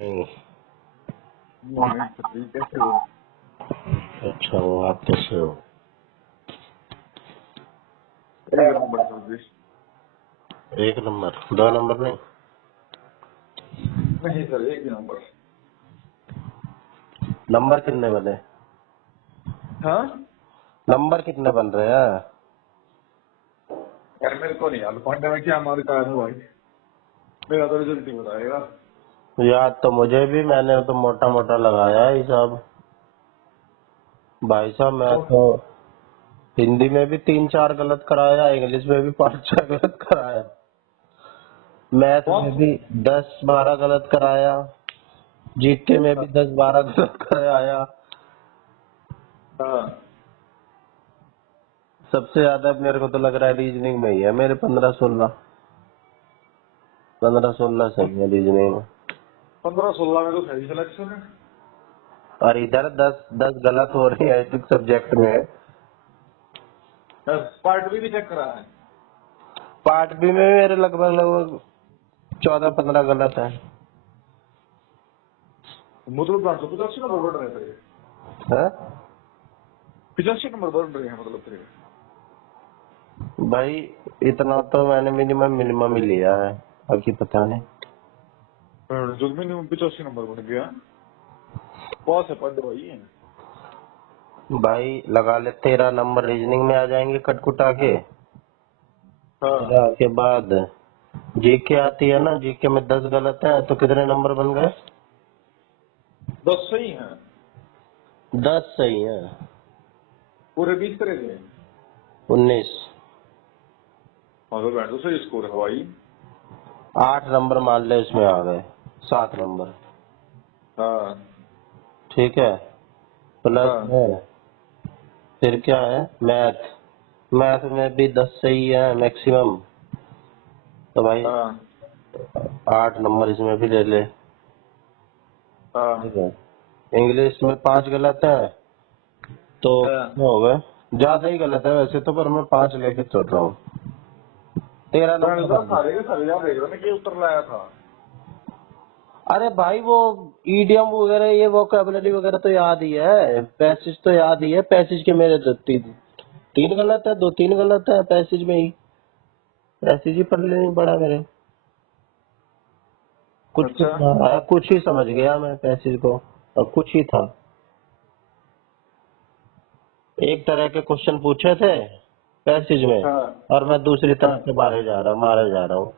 नहीं। Morning sir कैसे हो? अच्छा वो आप कैसे हो? एक नंबर सर जी। एक नंबर, दो नंबर नहीं। नहीं सर, एक ही नंबर। नंबर कितने बने? हाँ नंबर कितने बन रहे हैं? यार, मेरे को नहीं यार पॉइंट में क्या मार का है भाई। मेरा तो रिजल्ट ही बताएगा। याद तो मुझे भी, मैंने तो मोटा मोटा लगाया है हिसाब। भाई साहब मैं तो तो हिंदी में भी 3-4 गलत कराया, इंग्लिश में भी 5-6 गलत कराया, मैथ में बहुत। भी 10-12 गलत कराया, जीके में भी 10-12 गलत कराया। हाँ सबसे ज्यादा मेरे को तो लग रहा है रीजनिंग में ही है मेरे, 15-16 सही है रीजनिंग में। 15-16 में तो सही सिलेक्शन है। और इधर 10 गलत हो रही है इस सब्जेक्ट में। पार्ट भी चेक करा है। पार्ट बी में मेरे लगभग लगभग 14-15 गलत है। मतलब 85 नंबर बढ़ रहे थे। हैं? 85 नंबर बढ़ रहे हैं मतलब तेरे। भाई इतना तो मैंने मिनिमम मिनिमम ही लिया है, बाकी पता नहीं। जो मिनिमम 85 नंबर बढ़ गया। बहुत है पढ़ भाई। भाई लगा ले 13 नंबर रीजनिंग में आ जाएंगे कटकुटा के। हाँ 13 के बाद जीके आती है ना, जीके में 10 गलत है तो कितने नंबर बन गए? 10 सही है। 10 सही है। पूरे 20 करेंगे। 19। हाँ तो बैठ तो सही स्कोर है भाई। 8 नंबर मान ले इसमें आ गए, 7 नंबर। हाँ ठीक है, प्लस हाँ है फिर क्या है, मैथ। मैथ में भी 10 सही है मैक्सिमम, तो भाई हाँ 8 नंबर इसमें भी ले ले। ठीक हाँ है, इंग्लिश में 5 गलत है तो हाँ। हो गए, ज्यादा ही गलत है वैसे तो, पर मैं 5 लेके चल रहा हूँ। 13 मैंने नंबर तो बन गए। सारे के सारे याद देख रहा कि उत्तर लाया था। अरे भाई वो ईडियम वगैरह ये वोकैबुलरी वगैरह तो याद ही है, पैसेज तो याद ही है। पैसेज के मेरे तो 3 गलत है, 2-3 गलत है पैसेज में ही। पैसेज ही पढ़ लेनी पड़ा मेरे। कुछ अच्छा। कुछ ही समझ गया मैं पैसेज को, और कुछ ही था। एक तरह के क्वेश्चन पूछे थे पैसेज में, हाँ और मैं दूसरी हाँ। तरफ से मारे जा रहा हूँ।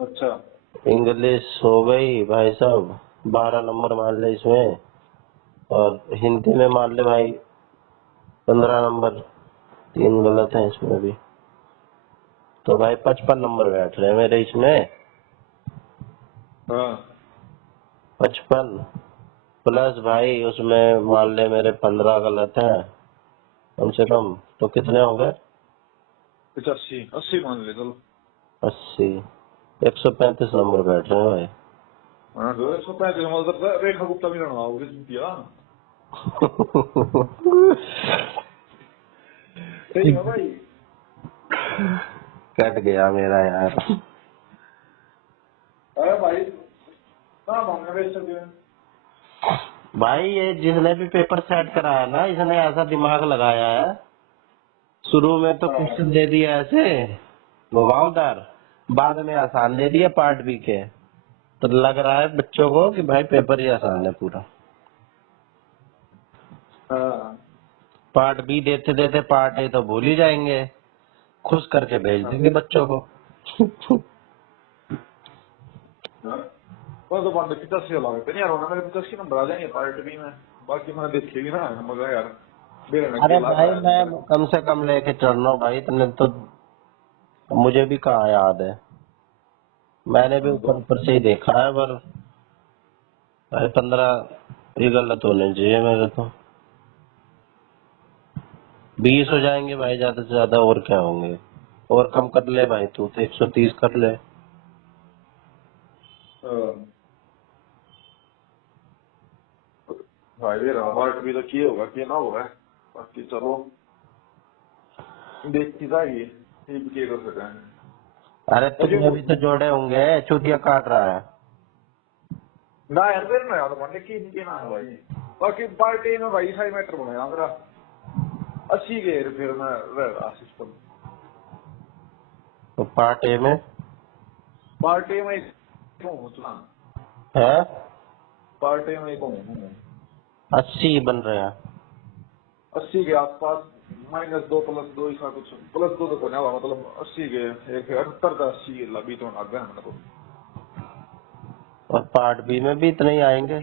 अच्छा। इंग्लिश हो गई भाई साहब, 12 नंबर मान ले इसमें, और हिंदी में मान ले भाई 15 नंबर, 3 गलत है इसमें भी, तो भाई 55 नंबर बैठ रहे हैं मेरे इसमें। हाँ 55 प्लस भाई उसमें मान ले मेरे 15 गलत है कम से कम, तो कितने हो गए? 85 80 मान ले चलो। 80, 135 नंबर बैठ रहे हैं भाई। हाँ तो 135 मतलब रेखा गुप्ता भी रहना होगा किया। सही है भाई। कट गया मेरा यार। अरे भाई कहाँ मांगने बेच सकते हैं। भाई ये जिसने भी पेपर सेट कराया ना, इसने ऐसा दिमाग लगाया है, शुरू में तो हाँ क्वेश्चन दे दिया ऐसे घुमावदार, बाद में आसान दे दिया पार्ट बी के, तो लग रहा है बच्चों को कि भाई पेपर ही आसान है पूरा। हाँ पार्ट बी देते देते पार्ट ए तो भूल ही जाएंगे, खुश करके भेज हाँ। देंगे बच्चों को। हाँ। वो तो बात 85 वाला है नहीं यार, होना मेरे 85 नंबर आ जाएंगे पार्ट बी में। बाकी मैंने देखी भी ना मजा यार। मेरे ने अरे अकेला भाई था मैं यार। कम से कम लेके चल रहा हूँ भाई, इतने तो मुझे भी कहाँ याद है, मैंने भी हाँ तो ऊपर ऊपर से ही देखा है, पर भाई 15 ये गलत होने चाहिए मेरे तो। 20 हो जाएंगे भाई ज्यादा से ज्यादा, और क्या होंगे, और कम कर ले भाई, तू तो 130 कर ले। भाई मेरा पार्ट बी तो किए होगा कि ना होगा। बाकी चलो देखती जाएगी। ठीक के कर सकते हैं। अरे तुमने भी तो जोड़े होंगे, चूतिया काट रहा है। ना यार फिर ना यार मान की इनके ना भाई बाकी पार्टी में भाई सही मैटर बनाया मेरा 80 के फिर मैं रहेगा सिस्टम तो पार्ट ए में पार्टी में हूँ चला है पार्टी में हूँ 80 बन रहे हैं। 80 के आसपास -2 +2 ऐसा कुछ +2 तो नहीं होगा मतलब 80 के एक 78 का 80 लबी तो आ गया मतलब और पार्ट बी में भी इतने ही आएंगे।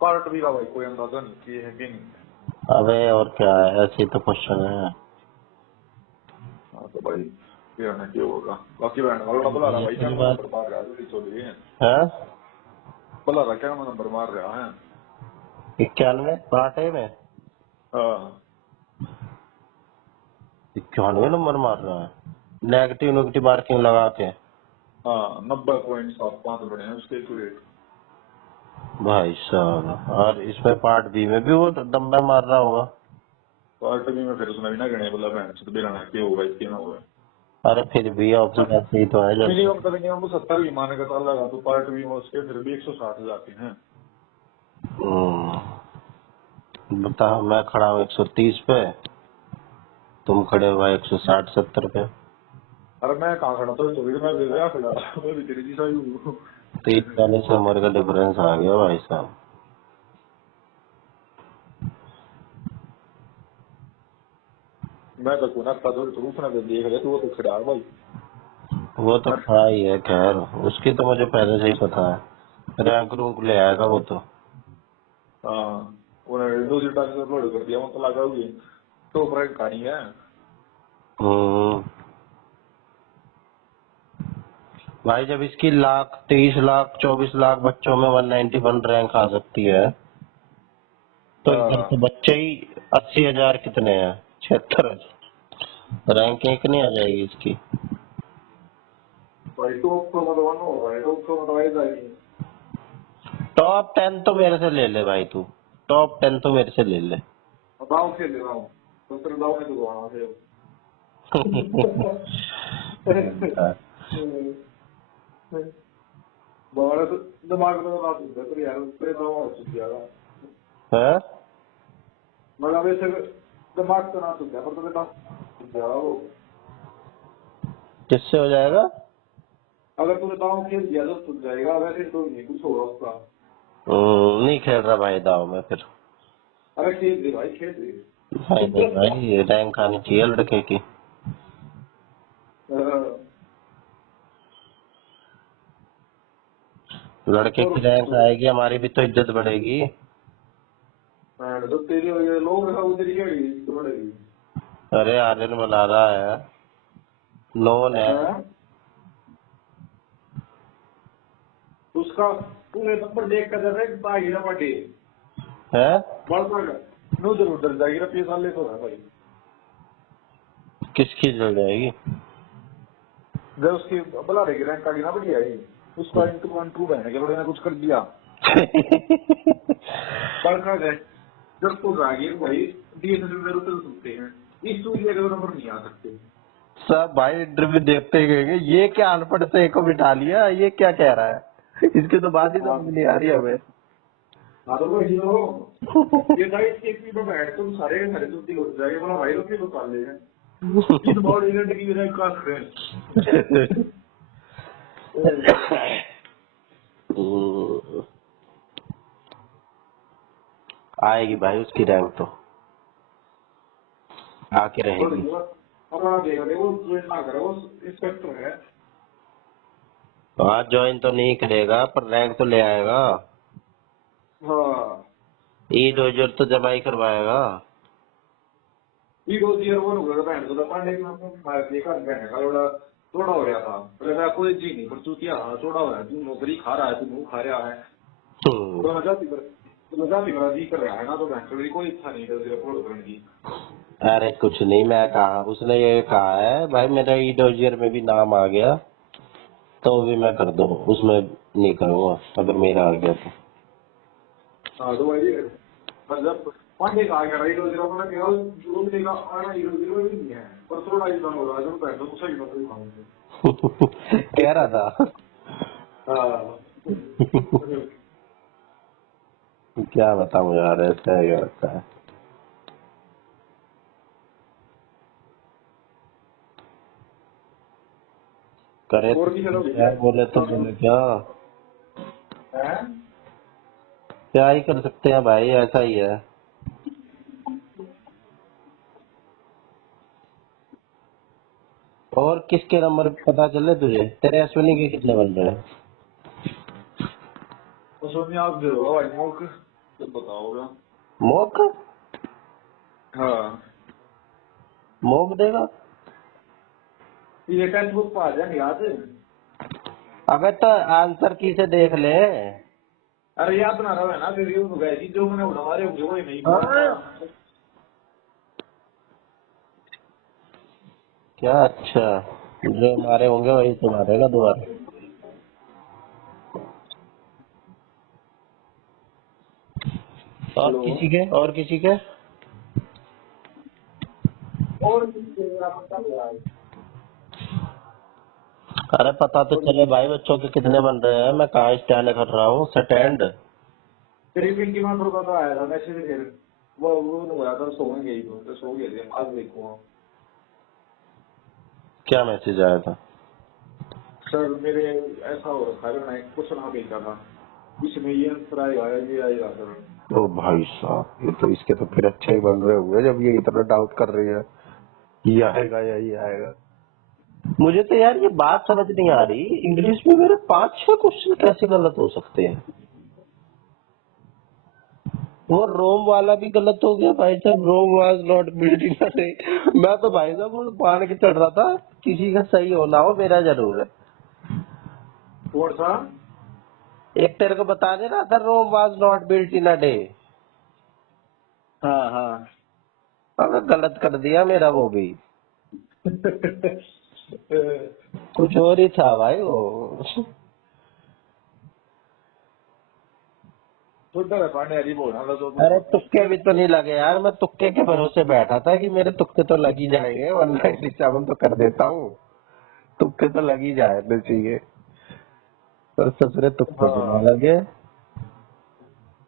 पार्ट भी का भाई कोई अंदाजा नहीं कि है कि नहीं। अबे और क्या है, ऐसे ही तो क्वेश्चन है। हाँ तो भाई फिर ना क्या होगा बाकी बहन वाला बुला रहा भाई क्या नंबर मार रहा है चौधरी है बुला रहा क्या नंबर मार रहा है 91 पार्ट ए में हाँ 91 नंबर मार रहा है, नेगेटिव मार्किंग लगा के। हाँ 90.75 बने हैं उसके एक्यूरेट भाई साहब, और इसमें पार्ट बी में भी वो नंबर मार रहा होगा। पार्ट बी में फिर उसने भी ना गणे बोला बहन से बिना क्या होगा इसके ना होगा अरे फिर भी ऑप्शन ऐसे ही तो है जब मिनिमम तो मिनिमम तो 70 भी माने का तो लगा तो पार्ट बी में उसके फिर भी 160 जाते हैं बता। मैं खड़ा हूँ 130 पे, तुम खड़े हो 160-70 पे। अरे मैं कहाँ खड़ा था तो भी मैं दे दिया खड़ा मैं भी तेरी जैसा ही हूँ 30-40 नंबर का डिफरेंस आ गया भाई साहब। मैं तो कोना का तो रूपना दे देख ले तो खड़ा है भाई वो तो खड़ा ही है, खैर उसकी तो मुझे पहले से ही पता है, रैंक रूंक ले आएगा वो तो। हाँ उन्होंने दूसरी टाइम से अपलोड कर दिया मतलब लगा हुई तो रैंक कहानी है हम्म। भाई जब इसकी 23 लाख 24 लाख बच्चों में 191 रैंक आ सकती है, तो इधर तो बच्चे ही 80,000 कितने हैं, 76,000 रैंक एक नहीं आ जाएगी इसकी। भाई तो मतलब होगा तो मतलब जाएगी टॉप 10 तो मेरे से ले ले भाई, तू टॉप 10 तो मेरे से ले ले। दाव खेल ले रहा हूँ तो तेरे दाव में तो गवाना है बाहर दिमाग में बात होता है तो यार तेरे दाव हो चुकी है है? मतलब वैसे दिमाग तो ना चुका पर तेरे दाव वो किससे हो जाएगा? अगर तूने दाव खेल दिया तो सुन जाएगा वैसे तो नहीं कुछ होगा उसका नहीं खेल रहा भाई दाव में फिर। अरे खेल दे भाई खेल दे भाई नहीं भाई, रैंक आनी चाहिए लड़के की। लड़के की रैंक आएगी, हमारी भी तो इज्जत बढ़ेगी। तो तेरी लोग उधर ही बढ़ेगी अरे आर्यन बुला रहा है, नोन है। उसका तूने नंबर देख कर रहा है बागी ना पटे है? बढ़ता है नो जरूर डर जाएगी ना 5 साल ले तो है भाई किसकी जल जाएगी? जब उसकी बुला रहेगी रैंक आगे ना बढ़िया ही उसका इंटू बहने के लोगों ने कुछ कर दिया बढ़ गए जब तो जाएगी भाई डीएसएल में रुपये सुनते हैं इस सूर्य के नंबर नहीं आ सकते सब भाई इंटरव्यू देखते ही कहेंगे ये क्या अनपढ़ से को बिठा लिया, ये क्या कह रहा है, इसकी तो बात ही समझ नहीं आ रही हमें। हाँ तो वही तो ये गाइस के पी में बैठ तुम सारे के सारे तुम हो जाएंगे बोला भाई लोग तो पाल लेंगे इस बॉल इवेंट की विराट का आएगी भाई उसकी रैंक तो आके रहेगी। अपना देख रहे वो ज्वाइन ना करे वो इंस्पेक्टर है आज ज्वाइन तो नहीं करेगा पर रैंक तो ले आएगा। हाँ ई डोजर तो जमा ही करवाएगा। ये दो ईयर वो होगा बहन तो पांडे का मैं देखा बहन का थोड़ा हो गया था पहले मैं कोई जी नहीं पर तू क्या थोड़ा हो रहा है तू नौकरी खा रहा है तू मुंह खा रहा है तो मजा भी बड़ा जी कर रहा है ना तो बहन कोई इच्छा नहीं है तेरे फोटो करने की अरे कुछ नहीं, मैं कहा उसने ये कहा है भाई मेरा ई डोजर में भी नाम आ गया तो भी मैं कर दूँ, उसमें नहीं करूँगा अगर मेरा आ गया तो। हाँ तो वही मतलब पांडे का आ गया हीरो जीरो में केवल जो देगा आना हीरो जीरो ही नहीं है पर थोड़ा ही कम होगा जो पैसे तो सही नौकरी खाऊंगे कह रहा था। हाँ क्या बताऊं यार, ऐसा ही होता है। करे और तो भी चलो भैया। यार, बोले तो बोले क्या, हैं? क्या ही कर सकते हैं भाई, ऐसा ही है। और किसके नंबर पता चले तुझे? तेरे अश्विनी के कितने बन रहे हैं? तो सोनिया आप दे दो भाई मोक तो बताओगा। मोक? हाँ मोक देगा? ये टेक्स्ट बुक पा जाएंगे याद है? अबे तो आंसर की से देख ले। अरे याद बना रहा है ना फिर यूं गए कि जो मैंने बना रहे होंगे वही नहीं हाँ। बनाऊंगा। क्या? अच्छा, जो हमारे होंगे वही तुम्हारे का दोबारा। और हेलो। किसी के, और किसी के? और आप बता दो यार। अरे पता तो चले भाई, बच्चों के कितने बन रहे हैं। मैं कहाँ स्टैंड कर रहा हूँ, स्टैंड। करीबन की मात्र का तो आया था मैसेज फिर वो हुआ था सोएंगे ही तो सो गए थे आज देखूंगा। क्या मैसेज आया था? सर मेरे ऐसा हो रखा है मैं कुछ ना भेजा था इसमें ये आंसर आएगा ये आएगा सर। ओ भाई साहब, ये तो इसके तो फिर अच्छे ही बन रहे होंगे जब ये इतना डाउट कर रही है, ये आएगा या ये आएगा। मुझे तो यार ये बात समझ नहीं आ रही, इंग्लिश में मेरे 5-6 क्वेश्चन कैसे गलत हो सकते हैं? वो रोम वाला भी गलत हो गया भाई साहब, Rome was not built in a day. मैं तो भाई साहब वो पान के चढ़ रहा था, किसी का सही होना हो, मेरा जरूर है। कौन सा? एक तेरे को बता दे रहा था, Rome was not built in a day. हाँ हाँ अगर गलत कर दिया मेरा वो भी, कुछ और ही था भाई वो। छोटा है पांडे हरी बोलना था तो अरे तुक्के भी तो नहीं लगे यार, मैं तुक्के के भरोसे बैठा था कि मेरे तुक्के तो लग ही जाएंगे, 197 तो कर देता हूँ, तुक्के तो लग ही जाए चाहिए। पर ससुरे तुक्के भी ना हाँ लगे।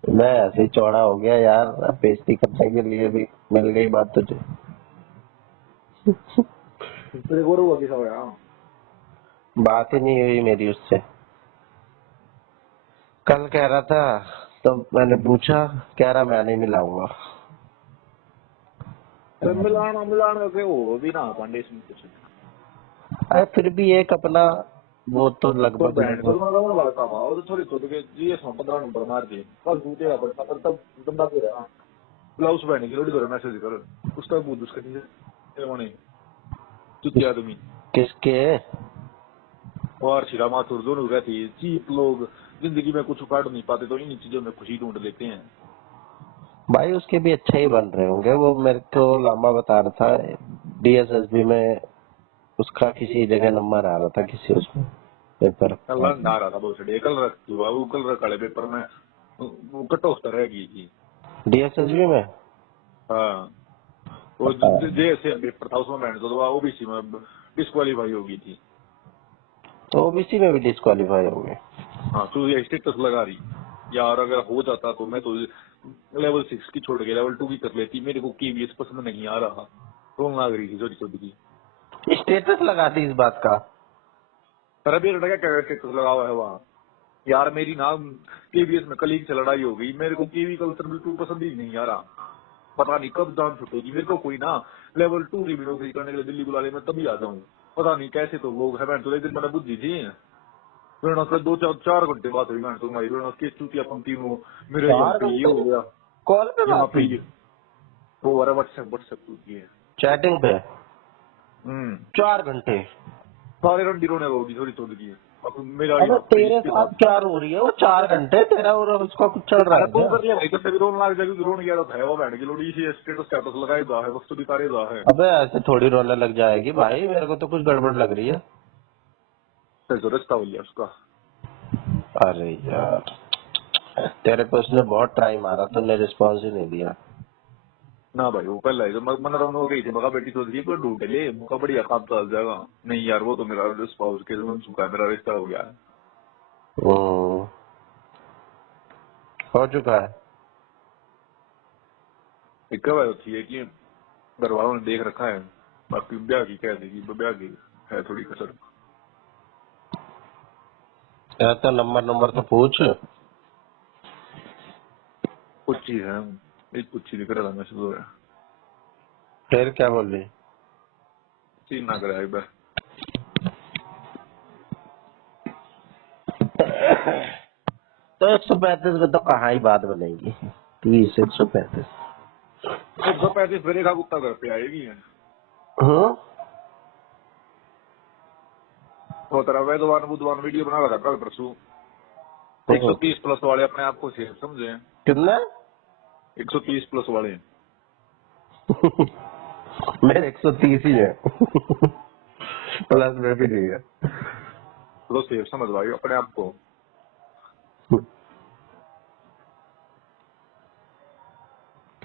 मैं ऐसे ही चौड़ा हो गया यार, अब बेइज्जती करने के लिए भी मिल गई बात तुझे। तेरे को हुआ किसा होया? बात ही नहीं हुई मेरी उससे। कल कह रहा था, तो मैंने पूछा, कह रहा मैं नहीं मिलाऊंगा। तो मिलाना मिलाना के हो भी ना पांडे इसमें कुछ अरे फिर भी एक अपना वो तो तो लगभग बैंड तो लगभग। तुम्हारा वो लगता था और थोड़ी खुद के जी इसमें 15 नंबर मार दिए कल दूसरे का बच्चा पर तब बंदा को रहा ब्लाउज पहने की लोडी करो मैसेज करो उसका बूद उसका नीचे होने चुतिया आदमी किसके? और शिरा माथुर दोनों रहती है चीप लोग जिंदगी में कुछ उखाड़ नहीं पाते तो इन चीजों में खुशी ढूंढ लेते हैं। भाई उसके भी अच्छे ही बन रहे होंगे, वो मेरे को लामा बता रहा था, डीएसएसबी में उसका किसी जगह नंबर आ रहा था, किसी उसमें पेपर। कल ना रहा था बहुत कल रख वो कल रख काले पेपर में वो कट ऑफ तरह की थी। डीएसएसबी में? हाँ वो जैसे पेपर था उसमें बैंड तो ओबीसी में डिस्क्वालीफाई हो गई थी। तो ओबीसी में भी डिस्क्वालीफाई हो गए? हाँ तो ये स्टेटस लगा रही यार अगर हो जाता तो मैं तो लेवल 6 की छोड़ के लेवल 2 की कर लेती मेरे को केवीएस पसंद नहीं आ रहा रोन लग रही थी छोटी छोटी की। स्टेटस लगा दी इस बात का? अरे मेरा क्या स्टेटस लगा हुआ है वहाँ यार मेरी ना केवीएस में कलीग से लड़ाई हो गई मेरे को केवी कल्चर बिल्कुल पसंद ही नहीं आ रहा पता नहीं कब जान छुटेगी मेरे को कोई ना लेवल 2 की नौकरी करने के लिए दिल्ली बुला ले मैं तभी आ जाऊँ पता नहीं कैसे तो लोग है तो एक दिन मैंने बुद्धि थी फिर उससे 2-4 घंटे बात हुई मैं तुम्हारी फिर उसकी चूतिया पंक्ति में मेरे यहाँ 4 पे ये घंटे हो गया कॉल पे यहाँ बात पे हुई? ये वो अरे व्हाट्सएप टूटी है। चैटिंग पे? 4 घंटे? सारे रंडी रोने होगी थोड़ी थोड़ी की अब मेरा अबे यहाँ पे तेरे इसके साथ साथ क्या हो रही है वो 4 घंटे, तेरा और उसका कुछ चल रहा अरे है तू क्या? कर लिया भाई तो भी रोने लग जाएगी रोने गया तो है वो बैठ की लोड़ी इसी स्टेटस स्टेटस लगाए जा है वस्तु दिखारे जा है अबे ऐसे थोड़ी रोने लग जाएगी भाई, मेरे को तो कुछ गड़बड़ लग रही है। फिर जो रिश्ता हो गया उसका। अरे यार, तेरे को उसने बहुत ट्राई मारा, तूने रिस्पॉन्स ही नहीं दिया। ना भाई वो पहले जो मैंने तो गई थी मगा बेटी सोच रही है ढूंढ ले मुका बढ़िया काम चल जाएगा। नहीं यार वो तो मेरा स्पाउस के मन चुका है, मेरा रिश्ता हो गया है। हम्म, हो चुका है। एक बात होती है कि घर वालों ने देख रखा है, बाकी ब्याह की कह देगी ब्याह की है थोड़ी कसर। यार तो नंबर तो पूछ। कुछ चीज है एक कुछ चीज दिख रहा था मैसेज हो रहा है, फिर क्या बोल रही? चीज ना करे एक बार। तो 135 में तो कहाँ ही बात बनेगी। 30 135। 135 मेरे खा कुत्ता घर पे आएगी है। हम्म, वो तरह बुधवार बुधवार वीडियो बना रहा था कल परसों। 130 प्लस वाले अपने आप को सेफ समझे, कितना? 130 प्लस वाले मेरे 130 ही है। प्लस में भी नहीं है। तो सेफ समझ भाई अपने आप को।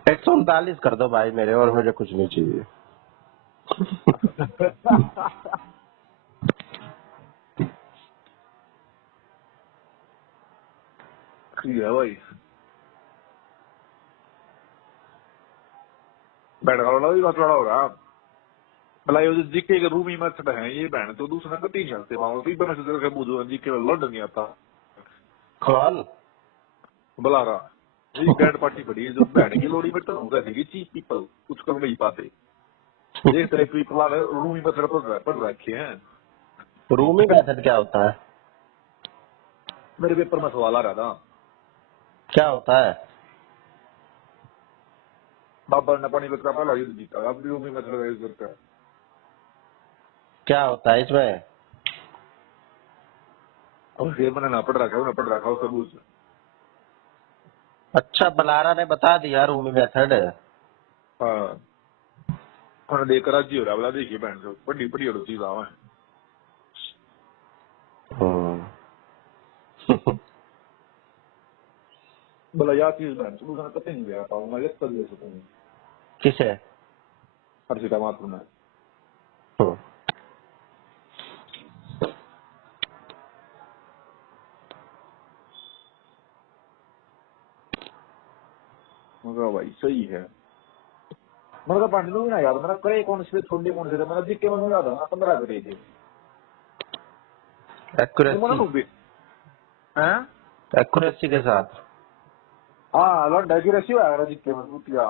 139 कर दो भाई मेरे, और मुझे कुछ नहीं चाहिए। ठीक है भाई बैठ वाला भी बहुत बड़ा होगा भला ये जो जीके के रूमी मेथड है ये बहन तो दूसरा का 3 साल से पाऊंगा फिर मैंने सोचा कि बुझो जीके में लड़ नहीं आता कौन? बुला रहा ये गैंड पार्टी पड़ी है जो बहन की लोड़ी में तो होगा देखिए चीप पीपल कुछ कर नहीं पाते एक तरह की पीपल वाले रूमी मेथड पर रखे हैं। रूमी मेथड क्या होता है? मेरे पेपर में सवाल आ रहा था क्या होता है? बाबर ने पानीपत का पहला युद्ध जीता अब भी रूमी मेथड का यूज करता है। क्या होता है इसमें? और फिर मैंने ना पढ़ रखा उसका बूझ। अच्छा, बलारा ने बता दिया रूमी मेथड। हाँ उन्हें देखकर राजी हो रहा बोला देखिए बहन से बड़ी बड़ी और चीज आवा है बोला यार चीज बहन से मुझे पता नहीं गया पाऊंगा ये कर दे सकूंगा किसे? हर सीटा मात्र में मगर भाई सही है मतलब पानी लोग ना याद मेरा करे कौन से छोटे कौन से मेरा जिक्के में याद है 15 करे थे एक्यूरेसी। हैं एक्यूरेसी के साथ। हाँ लड़ की रसी हुआ जिक्के में पूतिया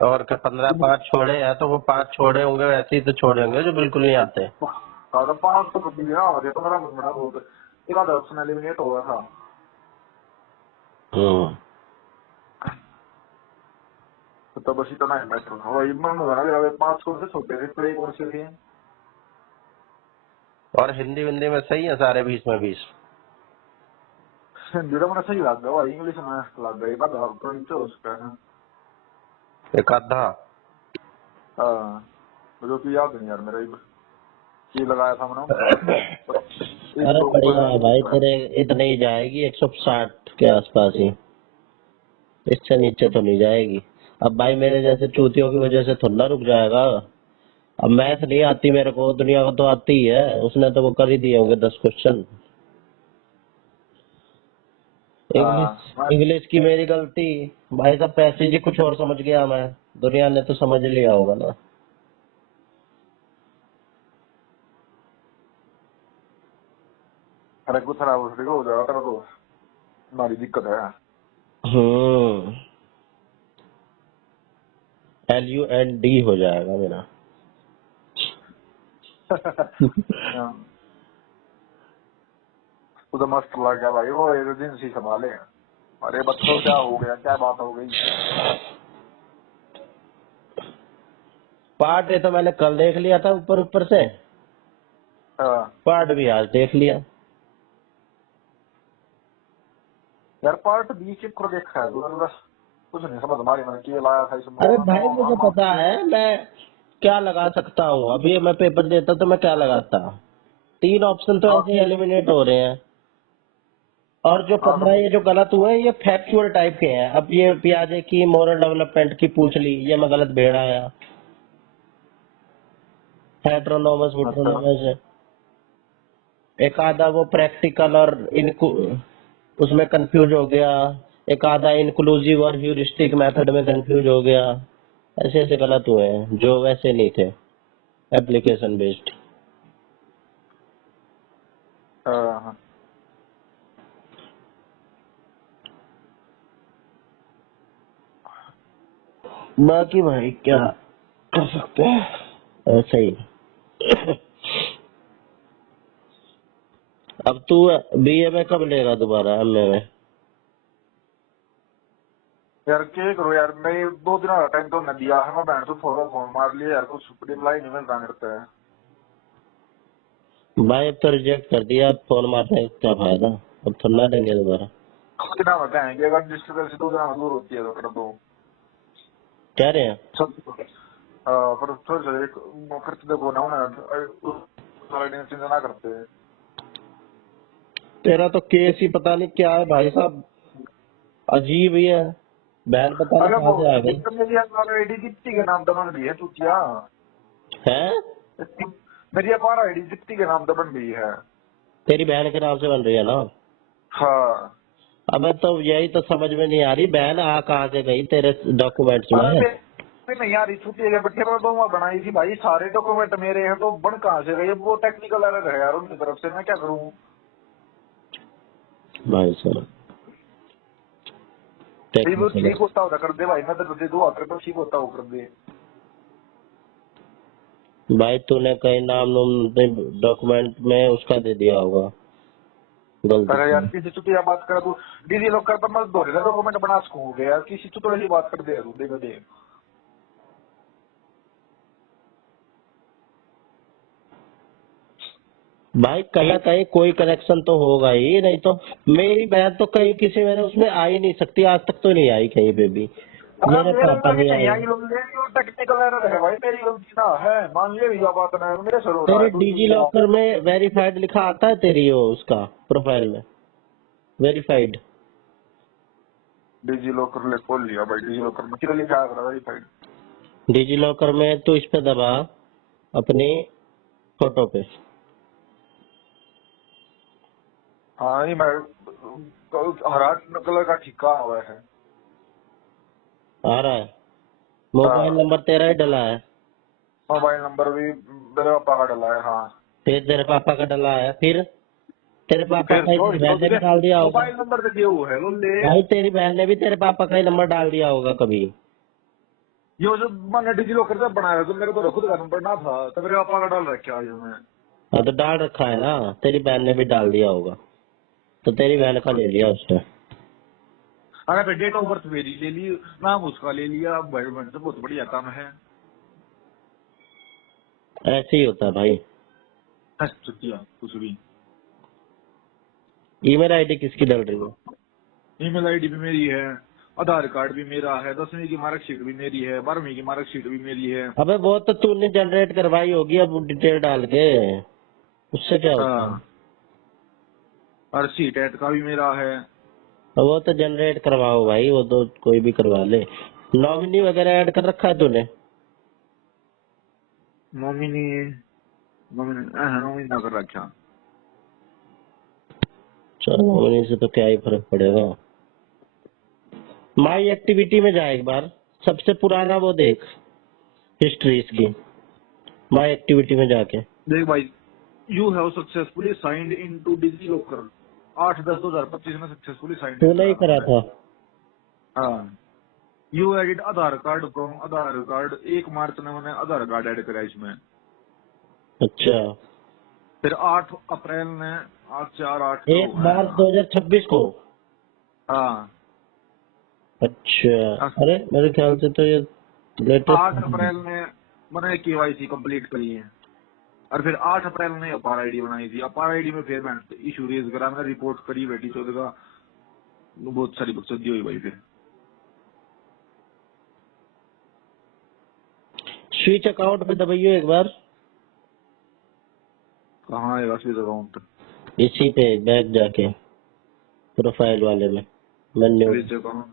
और क्या 15 5 छोड़े हैं तो वो 5 छोड़े होंगे, वैसे ही तो छोड़े होंगे जो बिल्कुल नहीं आते। 500 तो दिया और 15 मिनट बहुत एक आधा ऑप्शन एलिमिनेट हो गया था तो बस इतना ही मैटर था वही मन होगा ना 500 से छोटे थे प्ले कौन से थे। और हिंदी विंदी में सही है सारे 20 में 20। हिंदी तो मैंने सही लग गया इंग्लिश में लग गई बात तो उसका है एक आधा। हाँ मुझे तो याद नहीं यार मेरा ये लगाया था मैंने अरे बढ़िया है भाई, तेरे इतने ही जाएगी 160 के आसपास ही, इससे नीचे तो नहीं जाएगी। अब भाई मेरे जैसे चूतियों की वजह से थोड़ा रुक जाएगा। अब मैथ नहीं आती मेरे को, दुनिया को तो आती ही है, उसने तो वो कर ही दिए होंगे 10 क्वेश्चन। इंग्लिश इंग्लिश की मेरी गलती। भाई साहब पैसेज ही कुछ और समझ गया मैं, दुनिया ने तो समझ लिया होगा ना। अरे कुछ खराब हो जाएगा तेरा तो हमारी दिक्कत है LUND हो जाएगा मेरा। तो मस्त लग गया भाई वो एमरजेंसी संभाले अरे बच्चों क्या हो गया क्या बात हो गई पार्ट ये तो मैंने कल देख लिया था ऊपर ऊपर से, पार्ट भी आज देख लिया। यार पार्ट 20 को देखा है तो बस कुछ नहीं समझ मारी मैंने क्या लाया था इसमें। अरे भाई मुझे पता है मैं क्या लगा सकता हूँ, अभी मैं पेपर देता तो मैं क्या लगाता। 3 ऑप्शन तो ऐसे एलिमिनेट हो रहे हैं। और जो हाँ 15 ये जो गलत हुए ये फैक्चुअल टाइप के हैं। अब ये पियाजे की मोरल डेवलपमेंट की पूछ ली, ये मैं गलत भेड़ आया। हेट्रोनोमस अच्छा विट्रोनोमस है। एक आधा वो प्रैक्टिकल और इनको उसमें कंफ्यूज हो गया। एक आधा इंक्लूसिव और ह्यूरिस्टिक मेथड में कंफ्यूज हो गया। ऐसे ऐसे गलत हुए हैं जो वैसे नहीं थे, एप्लीकेशन बेस्ड। हाँ। बाकी भाई क्या कर सकते हैं, ऐसे ही। अब तू बीए में कब लेगा दोबारा, एमए में? यार क्या करो यार, मैं 2 दिन का टाइम तो न दिया है, मैं बहन तो फोन मार लिया यार, कुछ रिप्लाई नहीं मिलता मेरे पे। भाई अब तो रिजेक्ट कर दिया, अब फोन मारने का क्या फायदा, अब थोड़ा देंगे दोबारा। 2 दिन में कहेंगे, अगर डिस्ट्रिक्ट से 2 दिन में दूर होती है तो कर दो कह रहे हैं सब। पर थोड़ी सा एक करते देखो ना उन्हें चिंता ना करते। तेरा तो केस ही पता नहीं क्या है भाई साहब, अजीब ही है। बहन पता नहीं अरे कहाँ वो से आ गई एक मेरी आईडी दीप्ति के नाम दबन रही है चूतिया। है। मेरी अपार आईडी दीप्ति के नाम दबन रही है। तेरी बहन के नाम से बन रही है ना? हाँ। अबे तो यही तो समझ में नहीं आ रही, बहन आ कहाँ से गई तेरे डॉक्यूमेंट्स में? अरे नहीं यार, छुट्टी के बैठे पर तो मैं बनाई थी भाई, सारे डॉक्यूमेंट मेरे हैं तो बन कहाँ से गई? वो टेक्निकल एरर है यार उनकी तरफ से, मैं क्या करूँ? भाई साहब वो टेक्निकल। ठीक होता होता कर दे भाई, मैं तो दे दो आकर तो ठीक होता हो कर दे। भाई तूने कहीं नाम डॉक्यूमेंट में उसका दे दिया होगा गलती अरे यार से। किसी छुट्टी या बात कर तू, डीजी लोग कर पर मत दो डॉक्यूमेंट बना सकूँ यार, किसी तो थोड़ी सी बात कर दे तू, देखो दे। भाई कहीं ना कहीं कोई कनेक्शन तो होगा ही, नहीं तो मेरी बहन तो कहीं किसी मेरे उसमें आ ही नहीं सकती, आज तक तो नहीं आई कहीं पे भी। हाँ मेरे मेरे पापा लगे भी नहीं आए, आई, टेक्निकल एरर है भाई, मेरी गलती ना है, मान लिया भैया बात ना, मेरे सर हो रहा तेरे है डिजी कुछ। लॉकर में वेरीफाइड लिखा आता है तेरी वो उसका प्रोफाइल में, वेरीफाइड। डिजी लॉकर ले खोल लिया भाई, डिजी लॉकर में कितना लिखा है वेरीफाइड? डिजी लॉकर में तो इस पे दबा अपनी फोटो पे, हाँ ये मैं हरा कलर का ठिका हुआ है। आ रहा है। मोबाइल हाँ नंबर तेरा ही डला है, मोबाइल नंबर भी मेरे पापा का डला है। हाँ फिर तेरे पापा का डला है, फिर तेरे पापा फिर का ही तो तेरी बहन ने भी तुझे डाल दिया होगा। मोबाइल नंबर से दिया हुआ है लोले। भाई तेरी बहन ने भी तेरे पापा का ही नंबर डाल दिया होगा कभी। ये जो मैंने डिजी लॉकर जब बनाया तो मेरे को खुद का नंबर ना था, तो मेरे पापा का डाल रखा है मैं। हाँ तो डाल रखा है ना, तेरी बहन ने भी डाल दिया होगा, तो तेरी बहन का ले लिया उसने। अरे फिर डेट ऑफ बर्थ मेरी ले ली, नाम उसका ले लिया, भाई बहन से बहुत बढ़िया काम है। ऐसे ही होता है भाई। छुट्टियाँ कुछ भी। ईमेल आईडी किसकी डल रही है? ईमेल आईडी भी मेरी है, आधार कार्ड भी मेरा है, 10वीं की मार्कशीट भी मेरी है, 12वीं की मार्कशीट भी मेरी है। अबे वो तो तूने जनरेट करवाई होगी अब डिटेल डाल के, उससे क्या होता है? हाँ और सी टेट का भी मेरा है। वो तो जनरेट करवाओ भाई, वो तो कोई भी करवा ले। नॉमिनी वगैरह ऐड कर रखा है तूने? नॉमिनी नॉमिनी ना कर रखा। चलो नॉमिनी से तो क्या ही फर्क पड़ेगा। माई एक्टिविटी में जा एक बार, सबसे पुराना वो देख हिस्ट्री इसकी, माई एक्टिविटी में जाके। देख भाई, you have successfully signed in to DigiLocker, 8/10/2025 में सक्सेसफुली साइंड इन तूने ही करा था करा मैंने। था? हाँ you edit Aadhaar card from Aadhaar card, 1 मार्च में मैंने आधार कार्ड ऐड करा इसमें। अच्छा, फिर 8 अप्रैल ने, आज 4/8 को 1 मार्च है। 2026 को? हाँ अच्छा, अरे मेरे ख्याल से तो ये लेटेस्ट। 8 अप्रैल ने मैंने केवाईसी कंप्लीट करी है, और फिर 8 अप्रैल ने अपार आईडी बनाई थी। अपार आईडी में फिर मैं इशू रेज करा, मैंने रिपोर्ट करी बेटी चौधरी का, बहुत सारी बकचोदी हुई भाई। फिर स्विच अकाउंट पे दबाइयो एक बार, कहाँ आएगा स्विच अकाउंट? इसी पे बैक जाके। प्रोफाइल वाले में मेन्यू। Create account.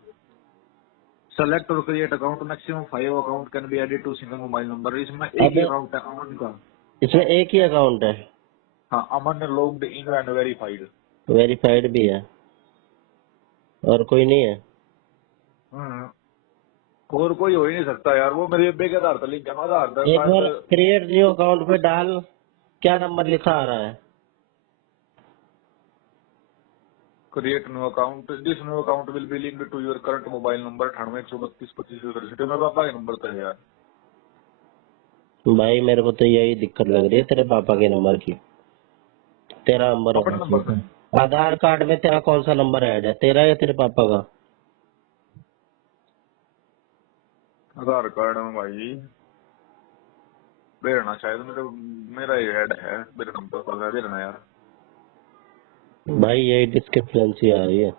Select और create account. Maximum 5 account can be added to single mobile number. इसमें एक ही अबे अकाउंट है अमन का। इसमें एक ही अकाउंट है, हाँ, अमन ने logged in and verified। Verified भी है, और कोई नहीं है। हम्म, और कोई हो ही नहीं सकता यार। वो मेरे बेबे के आधार पर लिंक है, आधार एक बार कार्ड। क्रिएट न्यू अकाउंट पे डाल, क्या नंबर लिखा आ रहा है? Create new account. This new account will be linked to your current mobile number 98 132 25 मेरे पापा के नंबर पे है यार। भाई मेरे को तो यही दिक्कत लग रही है तेरे पापा के नंबर की। तेरा नंबर अपने होना नंबर पे चाहिए। आधार कार्ड में तेरा कौन सा नंबर ऐड है, तेरा या तेरे पापा का? आधार कार्ड में भाई भेजना शायद मेरा ही ऐड है मेरे नंबर पर भेजना यार। भाई यही डिस्क्रिपेंसी आ रही है तो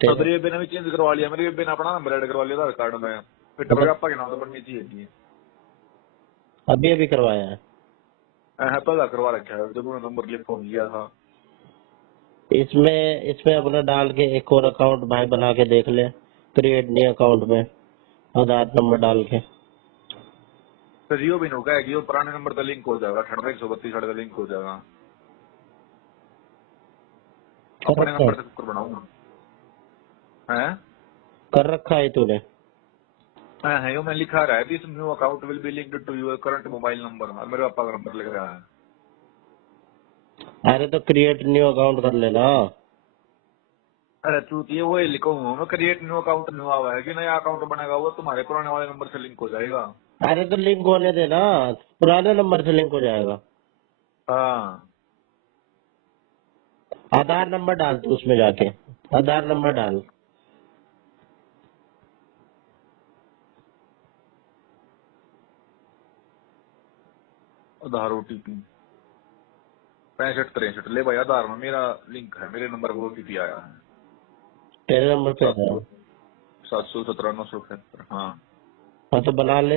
तेरे। मेरे बेबे ने भी चेंज करवा लिया। मेरे बेबे ने अपना नंबर ऐड करवा लिया आधार कार्ड में। फिर तो मेरे पापा के नाम तो बननी चाहिए। अभी अभी करवाया है? पहला करवा रखा है जब उन्होंने नंबर के लिए फोन किया था। इसमें इसमें अपना डाल के एक और अकाउंट भाई बना के देख ले, क्रिएट न्यू अकाउंट में आधार नंबर डाल के। तो जियो भी होगा कि वो पुराने नंबर का लिंक हो जाएगा। 98 132 का लिंक हो जाएगा। कर अपने रखा है? नंबर से कुकर बनाऊंगा है। कर रखा है तूने? है यो मैं लिखा रहा है this new account will be linked to your current mobile number. मेरे पापा का नंबर लिख रहा है। अरे तो क्रिएट न्यू अकाउंट कर लेना। अरे तू ये वो लिखो मैं क्रिएट न्यू अकाउंट न्यू हुआ है कि नया अकाउंट बनेगा वो तुम्हारे पुराने वाले नंबर से लिंक हो जाएगा। अरे तो लिंक होने देना, पुराने नंबर से लिंक हो जाएगा। हाँ, आधार नंबर डाल तू उसमें जाके, आधार नंबर डाल। आधार OTP 65 63 ले भाई। आधार में मेरा लिंक है। मेरे नंबर पर OTP आया है तेरे नंबर पे है? 717 हाँ। हाँ तो बना ले।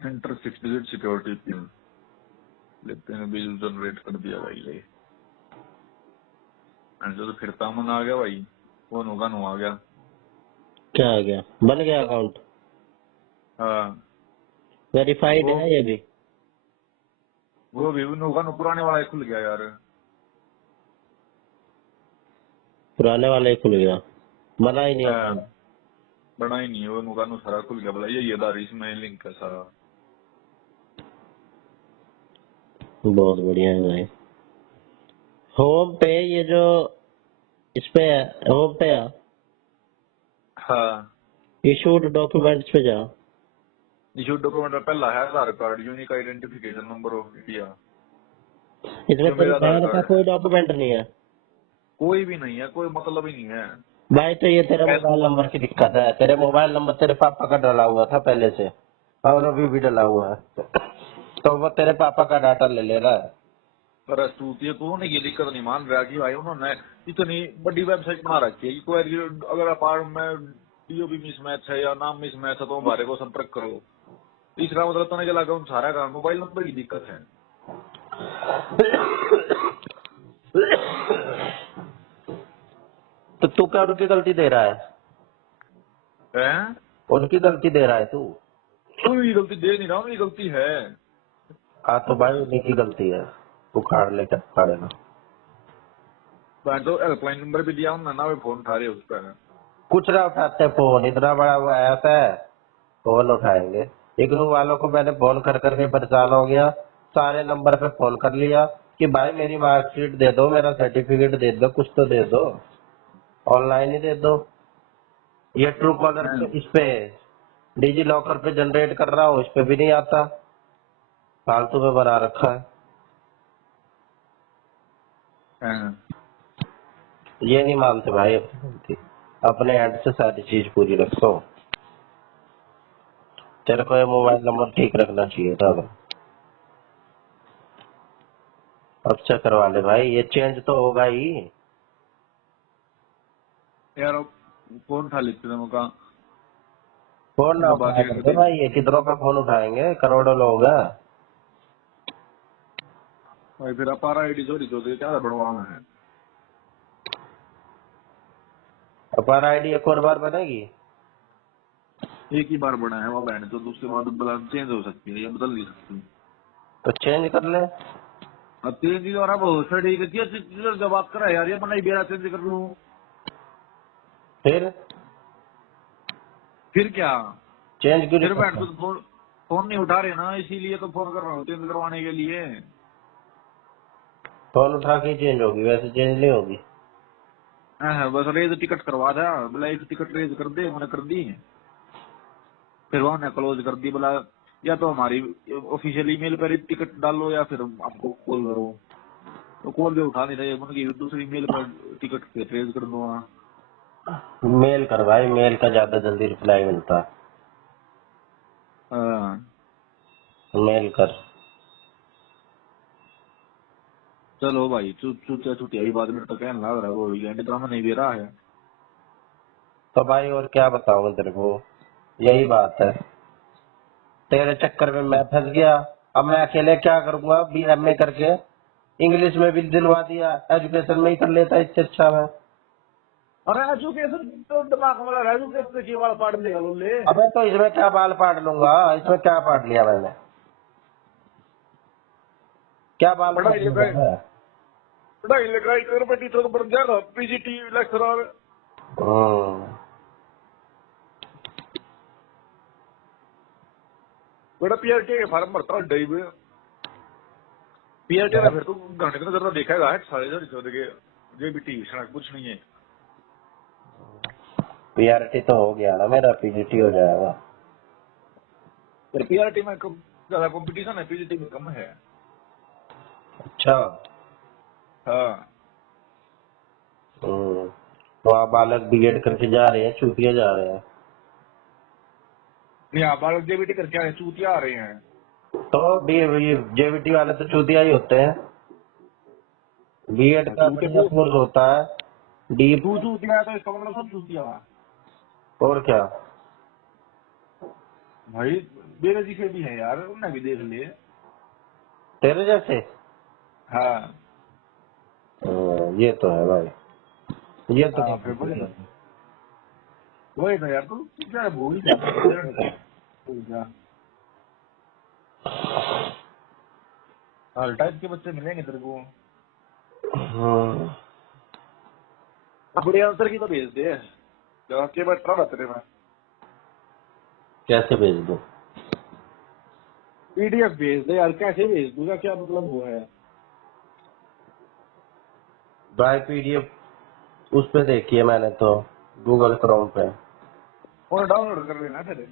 एंटर 6 डिजिट सिक्योरिटी पिन लेते हैं। बिल जनरेट कर दिया भाई ले। जो तो फिर तामन आ गया भाई। फोन होगा नो आ गया। क्या आ गया? बन गया अकाउंट? हाँ, वेरीफाइड वो है ये भी? वो भी होगा नो पुराने वाला ही खुल गया यार। पुराने वाला ही खुल गया, बना ही नहीं अकाउंट। बना ही नहीं है वो होगा नो सारा खुल गया। बोला ये आधार इसमें लिंक है सारा। बहुत बढ़िया है भाई। होम पे ये जो इस पे है, होम पे है, हाँ, इशूड डॉक्यूमेंट्स पे जा। इशू डॉक्यूमेंट में पहला है Aadhaar card unique identification number of India. इसमें जो तेरे मेरा आधार बहन का कार्ड है। कोई डॉक्यूमेंट नहीं है? कोई भी नहीं है, कोई मतलब ही नहीं है। भाई तो ये तेरे मोबाइल नंबर की दिक्कत है। तेरे मोबाइल नंबर तेरे पापा का डला हुआ था पहले से, और अभी भी डला हुआ है, तो वो तेरे पापा का डाटा ले ले रहा है। पर स्तूति को उन्हें ये दिक्कत नहीं मान रहा कि भाई उन्होंने इतनी बड़ी वेबसाइट बना रखी है कि कोई अगर अपार्ट में DOB मिसमैच है या नाम मिसमैच है तो हमारे को संपर्क करो। तीसरा मतलब तो नहीं चला उन सारा का मोबाइल नंबर की दिक्कत है। तो तू क्या उनकी गलती दे रहा है? हैं? उनकी गलती दे रहा है तू? कोई गलती दे नहीं रहा हूँ, ये गलती है। हाँ तो भाई उन्हीं की गलती है, तू खाड़ ले क्या खाड़ेगा। मैं तो हेल्पलाइन नंबर भी दिया हूँ ना वे फोन उठा रहे उस पर। कुछ ना उठाते फोन, इतना बड़ा वो ऐप है, फोन उठाएंगे। इग्नू वालों को मैंने फोन कर करके परेशान हो गया, सारे नंबर पे फोन कर लिया कि भाई मेरी मार्कशीट दे दो, मेरा सर्टिफिकेट दे दो, कुछ तो दे दो, ऑनलाइन ही दे दो। ये ट्रू कॉलर पे, इस पे डिजी लॉकर पे जनरेट कर रहा हूँ, इस पे भी नहीं आता, फालतू में बना रखा है। ये नहीं मानते भाई अपनी गलती, अपने एंड से सारी चीज पूरी रखो। तेरे को ये मोबाइल नंबर ठीक रखना चाहिए था। अब से करवा ले भाई, ये चेंज तो होगा ही। यार फोन उठा लेते थे मुझका। फोन ना बाकी उठाया करते भाई, ये कितनों का फोन उठाएंगे, करोड़ों लोग हैं। भाई फिर अपारा आईडी चोरी तो क्या बनवाना है। अपार आईडी एक और बार बनेगी? एक ही बार बना है वो बैंड, तो दूसरे बाद चेंज हो सकती है या बदल नहीं सकती। तो चेंज कर ले। अब चेंज ही और अब जब बात करा यार, ये बनाई बेरा चेंज कर लूँ फिर क्या। चेंज क्यों नहीं फिर बैंड करता? तो फोन नहीं उठा रहे ना, इसीलिए तो फोन कर रहा हूँ चेंज करवाने के लिए। फोन उठा के चेंज होगी, वैसे चेंज नहीं होगी। बस रेज टिकट करवा था, बोला एक टिकट रेज कर दे, मैंने कर दी। फिर वहां ने क्लोज कर दी, बोला या तो हमारी ऑफिशियल ईमेल पर टिकट डालो या फिर आपको कॉल करो। तो कॉल भी उठा नहीं रहे, उनकी दूसरी ईमेल पर टिकट रेज कर दूंगा। मेल कर भाई, मेल का ज्यादा जल्दी रिप्लाई मिलता हाँ, है, मेल कर। चलो भाई छुट्टी अभी बाद में तो कहने लग रहा है वो वीकेंड ड्रामा नहीं दे रहा है। तो भाई और क्या बताऊं तेरे को, यही बात है। तेरे चक्कर में मैं फंस गया। अब मैं अकेले क्या करूंगा, BMA करके इंग्लिश में भी दिलवा दिया, एजुकेशन में ही कर लेता इससे अच्छा मैं। अरे एजुकेशन तो दिमाग में लगा, एजुकेशन की वाला पार्ट देगा लो ले। अबे तो इसमें क्या बाल पाट लूंगा, इसमें क्या पाट लिया मैंने, क्या बाल पढ़ाई पाट लिखाई लूंगा? पढ़ाई लिखाई कर बेटी तो बन जाएगा पीजीटी लेक्चरर। हम्म। बेटा पीआरटी के फार्म भरता हूँ डे में। पीआरटी का फिर तो घंटे का जरूरत देखेगा है, साढ़े के जेबीटी कुछ नहीं है। PRT तो हो गया ना मेरा, PGT हो जाएगा। फिर पीआरटी में ज्यादा कंपटीशन है, पीजीटी में कम है। अच्छा। हाँ। तो आप बालक B.Ed करके जा रहे हैं, छुट्टियां जा रहे हैं? यहाँ बालक जेबीटी करके आए चूतिया आ रहे हैं। तो JBT वाले तो चूतिया ही होते हैं। B.Ed का चूते बढ़िया को कोर्स होता है, डीप। तू चूतिया है तो इसका मतलब सब चूतिया है। और क्या। भाई मेरे जी से भी है यार, उन्हें भी देख ले। तेरे जैसे। हाँ। ये तो है भाई, ये तो हाँ फिर बढ़िया। वही ना यार, तू क्या भूल क्या हर टाइप के बच्चे मिलेंगे तेरे को। बढ़िया आंसर की तो भेज दे, जवाब के बाद ट्रा तेरे में कैसे भेज दूं? पीडीएफ भेज दे यार, कैसे भेज दूंगा, क्या मतलब वो है। भाई PDF उस पे देखी है मैंने तो, Google Chrome पे। और डाउनलोड कर लेना तेरे,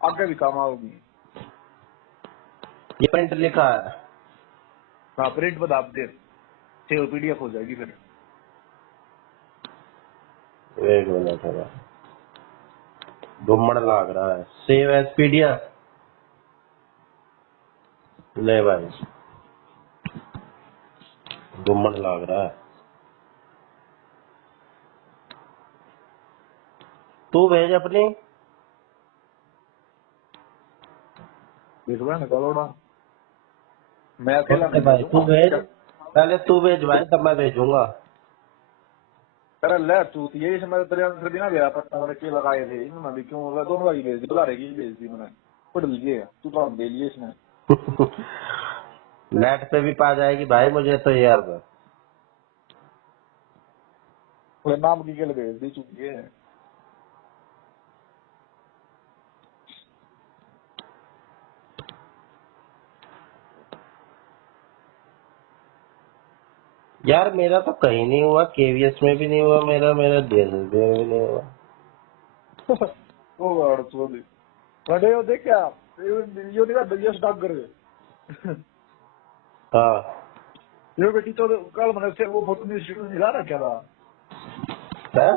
आगे भी काम आओगी। ये प्रिंट लिखा है। हाँ प्रिंट बता दे, सेव पीडीएफ हो जाएगी फिर। एक मिनट है, घुमड़ लग रहा है, सेव एज PDF। ले भाई, घुमड़ लग रहा है। तू भेज अपनी। भेजवा निकालोड़ा, मैं अकेला ओके नहीं भाई तू भेज, भेजूंगा। पहले तू भेज भाई, तब मैं भेजूंगा। अरे ले तू तो यही समझ, तेरे आंसर भी ना गया पता मैंने क्या लगाए थे इन्होंने भी, क्यों लगा दोनों की भेज दी, बुला रही भेज दी मैंने। पढ़ लीजिए तू तो दे लिए इसमें। नेट पे भी पा जाएगी भाई, मुझे तो यार। नाम की गल भेज दी चुकी है। यार मेरा तो कहीं नहीं हुआ, KVS में भी नहीं हुआ मेरा, मेरा DSSB में भी नहीं हुआ। ओ यार सॉरी, बड़े हो देख क्या यो नहीं बढ़िया स्टॉक कर। हाँ। यो बेटी तो कल मैंने से वो फोटो नहीं स्टेटस नहीं ला रखा था, है?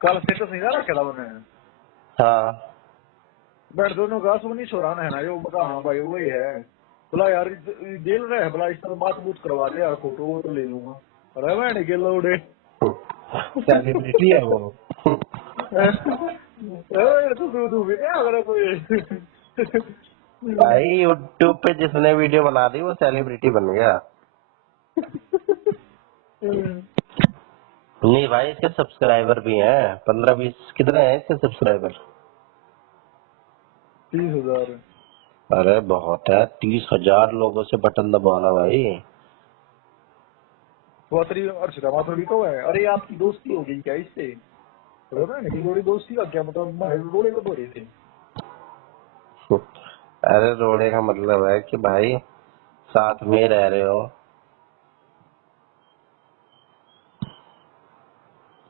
कल स्टेटस नहीं ला रखा था मैंने। हाँ। बैठ दोनों का सुनी छोराना है ना, यो बता हाँ भाई वही है। बोला यार जेल रहे है, बोला इस तरह बात बूत करवा दे यार, फोटो वो तो ले लूंगा। अरे मैं नहीं गेल उड़े। सेलिब्रिटी है वो। तू भी क्या अगर कोई भाई यूट्यूब पे जिसने वीडियो बना दी वो सेलिब्रिटी बन गया। नहीं भाई इसके सब्सक्राइबर भी हैं 15-20। कितने हैं इसके सब्सक्राइबर? 30,000। अरे बहुत है, 30,000 लोगों से बटन दबाना भाई। वो तेरी अर्चना माथुर तो है। अरे आपकी दोस्ती हो गई क्या इससे? पता है कि थोड़ी दोस्ती का क्या मतलब, रोले को बोले थे। अरे रोड़े का मतलब है कि भाई साथ में रह रहे हो।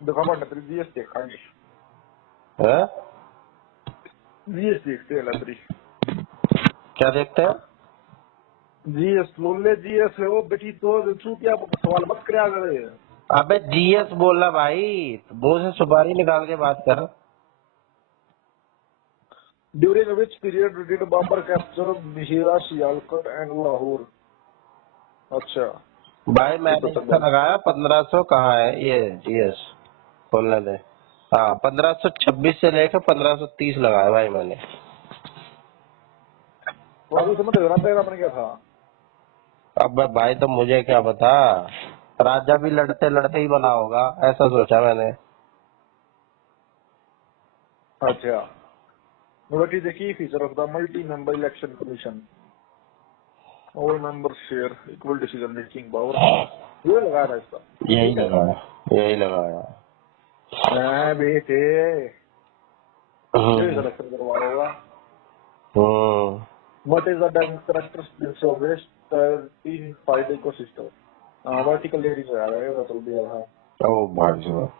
देखा पड़ना तेरी जीएस देखांगे। हैं? जीएस देखते हैं तेरी। क्या देखते हैं? जीएस लोले जीएस है वो बेटी तो चूतिया सवाल मत करे करे। अबे जीएस बोला भाई, मुंह से सुपारी निकाल के बात कर। During which period did Babur capture Mihira, Sialkot and Lahore? अच्छा भाई मैंने इसका लगाया 1500। कहाँ है ये जीएस? खोलने दे। हाँ 1526 से लेकर 1530 लगाया भाई मैंने। बाबू समझ रहा अपने क्या था। अब भाई तो मुझे क्या पता, राजा भी लड़ते लड़ते ही बना होगा, ऐसा सोचा मैंने। अच्छा what is the key feature of the multi-member election commission? All members share equal decision making power. ये लगा रहा है इसका। यही लगाया, यही लगाया। मैं बेटे ये सिलेक्शन करवा होगा। What is the characteristics of this 13 ecosystem? Vertical layering है यार, ये तो दिया था। ओ भाई साहब।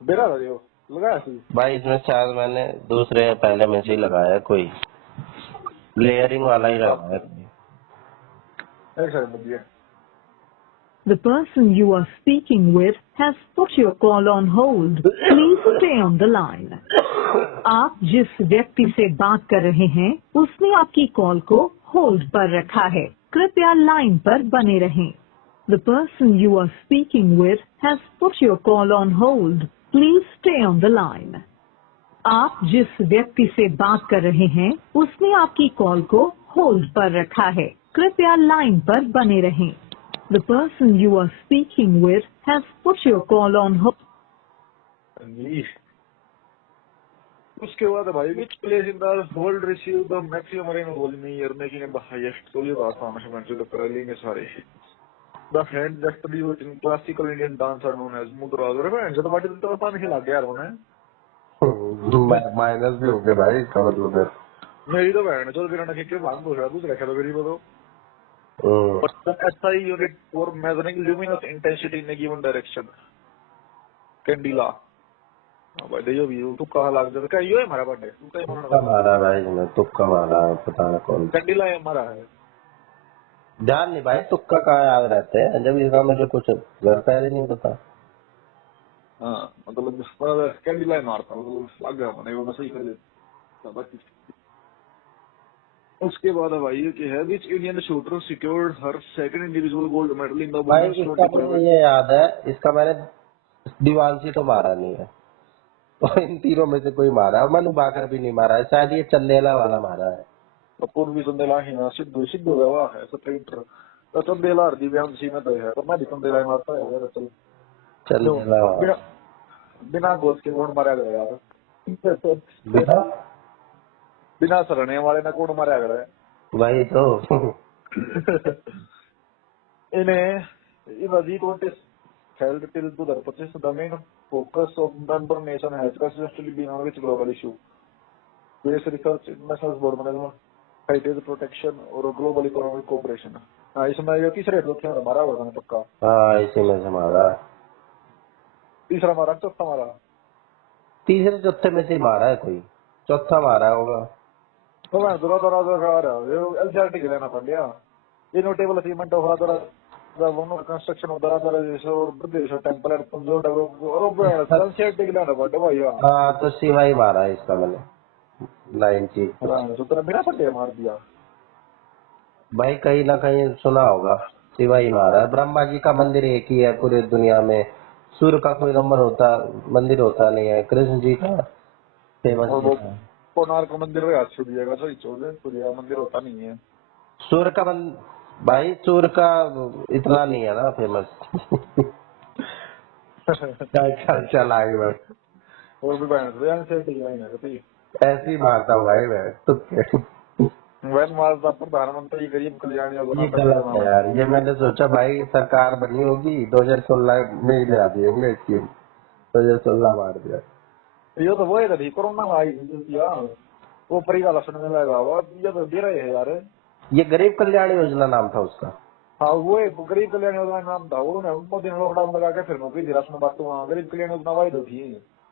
बेरा था जो लगाया सी। भाई इसमें शायद मैंने दूसरे या पहले में से ही लगाया, कोई लेयरिंग वाला ही लगाया। एक सेकंड दिया। The person you are speaking with has put your call on hold. Please stay on the line. आप जिस व्यक्ति से बात कर रहे हैं उसने आपकी कॉल को होल्ड पर रखा है, कृपया लाइन पर बने रहें। The person you are speaking with has put your call on hold. Please stay on the line. आप जिस व्यक्ति से बात कर रहे हैं उसने आपकी कॉल को होल्ड पर रखा है, कृपया लाइन पर बने रहें। The person you are speaking with has put your call on hold. उसके बाद भाई which place in the world receive the maximum rainfall in a year making it the highest? तो ये तो आसान है, मैं तो कर लेंगे सारे। The hand that used in classical Indian dance are known as mudras। अरे मैं जब बाटी तो पानी खिला गया यार उन्हें। माइनस भी हो गया भाई इसका मतलब है। मेरी तो बहन चल बिना ना के भाग दूसरा दूसरा खेलो मेरी बोलो। What's the SI unit for measuring luminous intensity in a given direction? Candela। भाई देखो भी तू कहाँ लाग जाता क्या ये है हमारा बर्थडे तू कहीं तुक्का मारा भाई मैं, तुक्का मारा, पता नहीं कौन। कैंडिला है हमारा है। ध्यान नहीं भाई, तुक्का कहाँ याद रहते हैं जब इसका मुझे कुछ घर पहले नहीं पता। हाँ मतलब कैंडिला है मारता मतलब लग गया मैंने वो सही कर देता। उसके बाद भाई ये है which Indian shooter secured her second individual gold medal in the भाई women's इसका 25। मुझे ये याद है, इसका मैंने दीवानसी तो मारा नहीं है, तो इन तीनों में से कोई मारा है। मनु भाकर भी नहीं मारा है, शायद ये चंदेला वाला मारा है। पूर्वी चंदेला ही ना सिद्धू सिद्धू गवा है सप्रेंटर तो चंदेला दिव्यांग सी में तो है पर मैं भी चंदेला ही मारता है यार। चल चंदेला बिना बिना गोल के कौन मारा गया यार? बिना बिना सरने वाले ना कौन मारा गया है? वही तो। इन्हें इन Ajit notice held till 2025 the main focus of the nation has consistently been on which global issue? Space research, international board management, heritage protection और global economic cooperation। हाँ इसमें ये तीसरे चौथे में हमारा होगा ना पक्का। हाँ इसी में से मारा, तीसरा हमारा चौथा हमारा तीसरे चौथे में से मारा है, कोई चौथा मारा होगा। तो मैं दूरा दूरा दूरा रहा हूँ ये एलसीआरटी के लेना पड़ गया। ये नोटेबल अचीवमेंट ऑफ दूरा the one of construction of the so temple at Punjab और एलसीआरटी के लेना पड़ भाई। हाँ तो सिवाई मारा है इसका मैंने, 90। तो तेरा बिना पट्टे मार दिया भाई कहीं ना कहीं सुना होगा, सिवाई मारा है। ब्रह्मा जी का मंदिर एक ही है पूरी दुनिया में, सूर्य का कोई नंबर होता, मंदिर होता नहीं है, कृष्ण जी का फेमस और वो है। कोणार्क मंदिर में आज छुड़िएगा सही चोर सूर्य मंदिर होता नहीं है। सूर्य का भाई सूर्य का इतना नहीं है ना फेमस। चल चल चल आगे बढ़। और भी बहन से डिजाइन है कभी ऐसे ही मारता हूँ भाई मैं तुक्के। वैन मारता प्रधानमंत्री गरीब कल्याण योजना ये का गलत है नाम यार, ये मैंने सोचा भाई सरकार बनी होगी 2016 में ही ले दी होंगे स्कीम, 2016 मार दिया। ये तो वो है कभी कोरोना में आई थी किया वो परी का लक्षण में लगा हुआ ये तो दे रहे हैं यार। ये गरीब कल्याण योजना नाम था उसका। हाँ वो है गरीब कल्याण योजना नाम था वो मोदी ने लॉकडाउन लगा के फिर नौकरी दिला उसमें बात तो वहाँ गरीब कल्याण योजना वाई तो थी।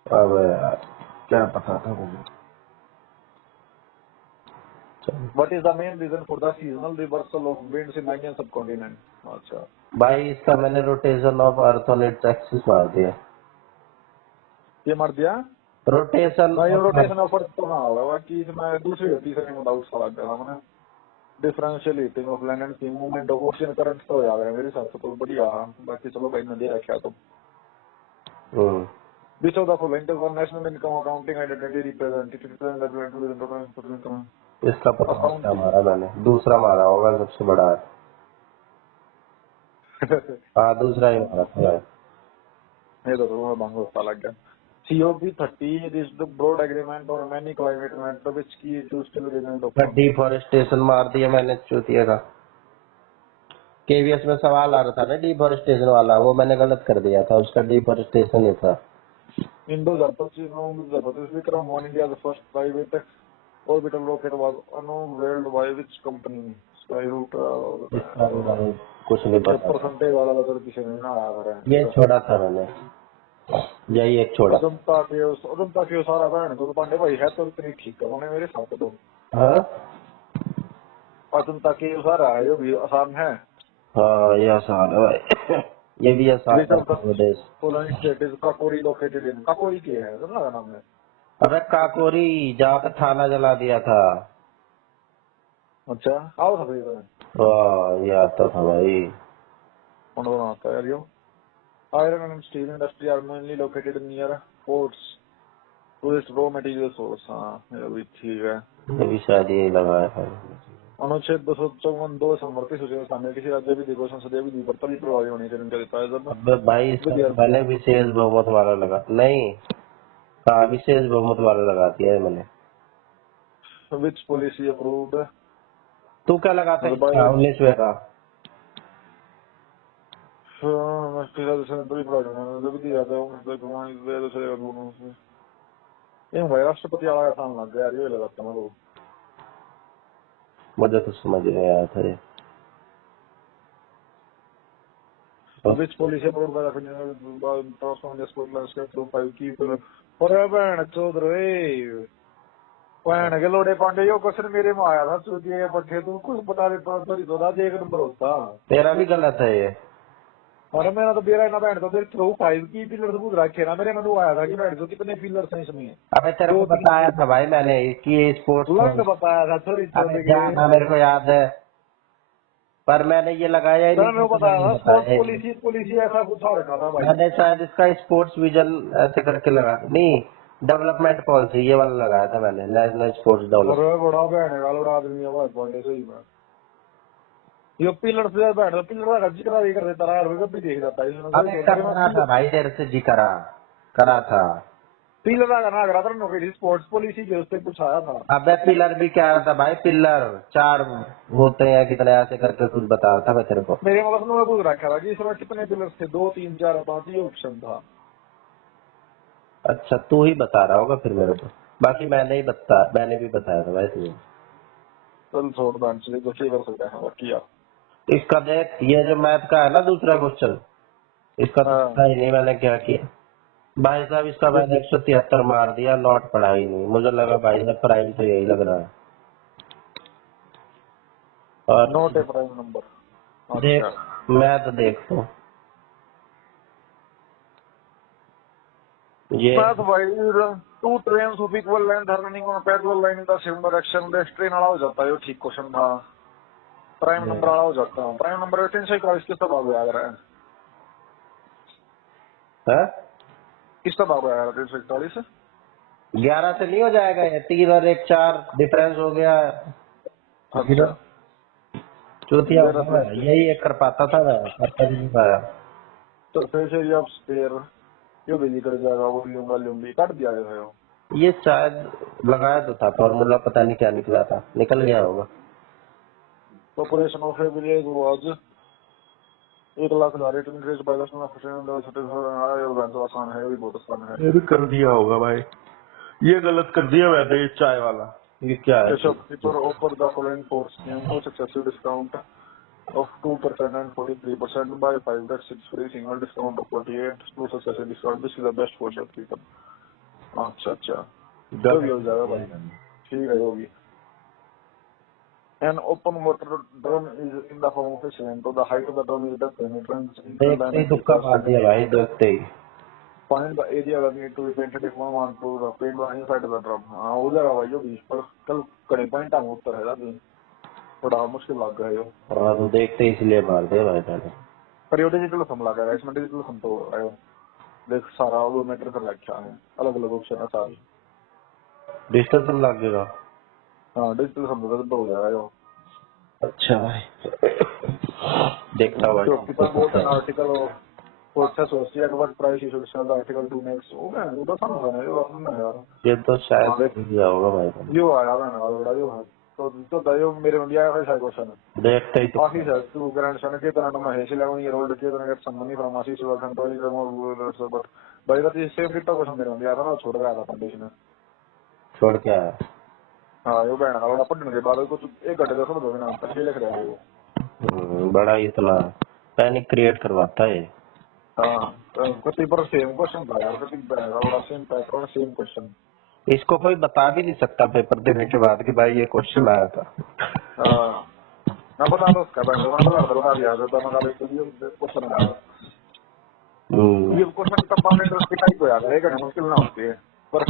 अब यार क्या पता था मुझे। What is the main reason for the seasonal reversal of winds in Indian subcontinent? अच्छा भाई इसका मैंने rotation of earth on its axis मार दिया। ये मार दिया रोटेशन भाई रोटेशन ऑफ अर्थ तो ना होगा बाकी इसमें दूसरी तीसरे में डाउट सा लग गया मैंने differential heating of land and sea movement of ocean current तो याद है मेरे हिसाब से तो बढ़िया बाकी चलो भाई नदी रखा तो Which of the following does one national income accounting identity represent? It represents the total income. इसका पता नहीं क्या मारा मैंने, दूसरा मारा होगा सबसे बड़ा। हाँ दूसरा ही मारा था। ये तो तुम्हें बांगो सा लग गया। COP30 is the broad agreement or many climate matter which key to still remain open. Deforestation मार दिया मैंने चूतिया का। केवीएस में सवाल आ रहा था ना डिफॉरेस्टेशन वाला, वो मैंने गलत कर दिया था, उसका डिफॉरेस्टेशन ही था। In 2025, Vikram won India's first private orbital rocket was unveiled by which company? Skyroot. इसका कुछ नहीं पता। परसेंटेज वाला तो पीछे नहीं ना आया था। ये छोड़ा था मैंने, यही एक छोड़ा। अजंता के सारा बहन तो पांडे भाई है तो इतनी ठीक है उन्होंने मेरे साथ तो। हाँ अजंता के सारा है जो भी आसान है। हाँ ये आसान है भाई। ये भी आसान है। Poland state is Kakori located in Kakori के है समझा नाम है। अबे काकोरी जहाँ पे थाना जला दिया था। अच्छा आओ था भाई वाह ये आता था भाई। कौन बनाता है यार यो iron and steel industry are mainly located near ports tourist raw material source. हाँ ये भी ठीक है। ये भी शायद यही लगाया था। अनुच्छेद 254 समवर्ती सूची में शामिल किसी राज्य भी दिवस संसदीय विधि पर तभी प्रभावी होनी चाहिए उनका देता है जब अबे भाई इसका मैंने विशेष बहुमत वाला लगा नहीं। हाँ विशेष बहुमत वाला लगा दिया है मैंने। विच पॉलिसी अप्रूव्ड। तू क्या लगाता है 19वें का? भाई राष्ट्रपति वाला आसान लग गया यार ये लगाता मैं मुझे तो समझ नहीं आया था ये। Which policy approved by the Transform Sport Landscape through 5 key pillars? और बहन चौधरी बहन के लोड़े पांडे यो क्वेश्चन मेरे में आया था चूतिए पट्टे तू कुछ बता दे तो दाद एक नंबर होता। तेरा भी गलत है ये। अरे मेरा तो बेरा ना बहन तो तेरे थ्रू 5 की पिलर पूछ रखे ना मेरे में तो आया था कि बहन तो कितने पिलर्स हैं इसमें। अबे तेरे को बताया था भाई मैंने कि ये स्पोर्ट्स लंग बताया था थोड़ी जाना मेरे को याद है, पर मैंने ये लगाया ही नहीं। बताया था स्पोर्ट्स पॉलिसी ऐसा कुछ और रखा था भाई। मैंने शायद इसका स्पोर्ट्स विजन ऐसे करके लगा नहीं, डेवलपमेंट पॉलिसी ये वाला लगाया था मैंने, नेशनल स्पोर्ट्स डेवलपमेंट। अरे बड़ा बहन का लोड़ा आदमी है पॉइंट सही में ये पिलर से बैठ पिलर का जिक्र नहीं कर देता यार वो भी देख जाता है। अबे करना था भाई तेरे से जी करा था। पिलर का ना करा था नौकरी स्पोर्ट्स पॉलिसी के उससे कुछ आया था। अबे पिलर भी क्या था भाई, पिलर 4 होते हैं कितने ऐसे करके कुछ बता रहा था मैं तेरे को। मेरे मतलब में पूछ रखा था कि इसमें कितने पिलर थे 2 3 4 5 ये ऑप्शन था। अच्छा तू ही बता रहा होगा फिर मेरे को, बाकी मैंने भी बताया था भाई तुझे। चल छोड़ डांस चले तो कर सकता है बाकी यार इसका देख ये जो मैथ का है ना दूसरा क्वेश्चन, इसका तो पता ही नहीं मैंने क्या किया भाई साहब। इसका मैंने 173 मार दिया, नॉट पढ़ा ही नहीं। मुझे लगा भाई साहब प्राइम तो यही लग रहा है। और नोट है प्राइम नंबर देख मैथ देख तो ये two trains of equal length running on parallel line in the same direction the train आला हो जाता है। ये ठीक क्वेश्चन था। प्राइम नंबर आला हो जाता है। प्राइम नंबर 341 किसका भाग याद रहा है? है किसका भाग आया 341? 11 से नहीं हो जाएगा ये, 3 और 1 4 डिफरेंस हो गया। अच्छा चौथिया मेरा तो यही एक कर पाता था मैं, कर नहीं पाया। तो फिर से ये आप स्पेयर जो बिजली कर जाएगा वॉल्यूम भी काट दिया गया है वो। ये शायद लगाया तो था फॉर्मूला, पता नहीं क्या निकला था, निकल गया होगा। Population of village was 1 lakh rate increase by 10% तो आसान है, ये भी बहुत आसान है। ये भी कर दिया होगा भाई, ये गलत कर दिया वैसे ये चाय वाला। ये क्या है? The shopkeeper offered the following course name for successive discount of 2% and 43% by 5 that 6 free single discount of 48 to successive discount. This is the best for shopkeeper. अच्छा तो भी हो जाएगा भाई, ठीक है होगी। An open water drum is in the form of a cylinder. The height of the drum is the penetrance in the देखते ही diameter तुक्का plus मार दिया भाई, देखते ही। find the area that need to be painted if one want to paint the inside of the drum. हाँ हो जाएगा भाई, जो बीच पर कल कड़े पॉइंट आगे उत्तर है ना, बड़ा मुश्किल लग गया है। हाँ तो देखते ही इसलिए मार दिया भाई मैंने। पर ये डिजिटल सम लगा है इसमें, डिजिटल सम तो है देख, सारा ओडोमीटर का रखा है, अलग अलग ऑप्शन है सारी। डिजिटल तो लग गया। हाँ डिजिटल सम तो हो जाएगा यो। अच्छा भाई, देखता हुआ shopkeeper bought an article process होती है what price you should sell the article to next. ओ मैं वो तो समझ रहा है यो अपना यार, ये तो शायद दिया होगा भाई। यो आया ना बड़ा यो है तो दयो मेरे में दिया है क्वेश्चन देखते ही तो। ऑफिस है टू ग्रैंड सन के तरह मैं है 11 ईयर ओल्ड के तरह गेट सम मनी फ्रॉम आसी सिविल कंट्रोल रिमूव बट भाई दैट इज सेम कितना क्वेश्चन मेरे में दिया था ना, छोड़ गया था कंडीशन। छोड़ के आया। हाँ यो बहन वाला पढ़ने के बाद कुछ 1 घंटे का समझ ना अच्छे लिख रहा है वो। बड़ा इतना पैनिक क्रिएट करवाता है। हाँ कति पर सेम क्वेश्चन था यार, कति बड़ा सेम पैटर्न सेम क्वेश्चन। इसको कोई बता भी नहीं सकता पेपर देने के बाद कि भाई ये क्वेश्चन आया था। हाँ ना बता दो उसका बहन बता दिया था मैं क्वेश्चन आया। ये क्वेश्चन कंपाउंड इंटरेस्ट की टाइप हो जाता है, एक मुश्किल ना होती है पर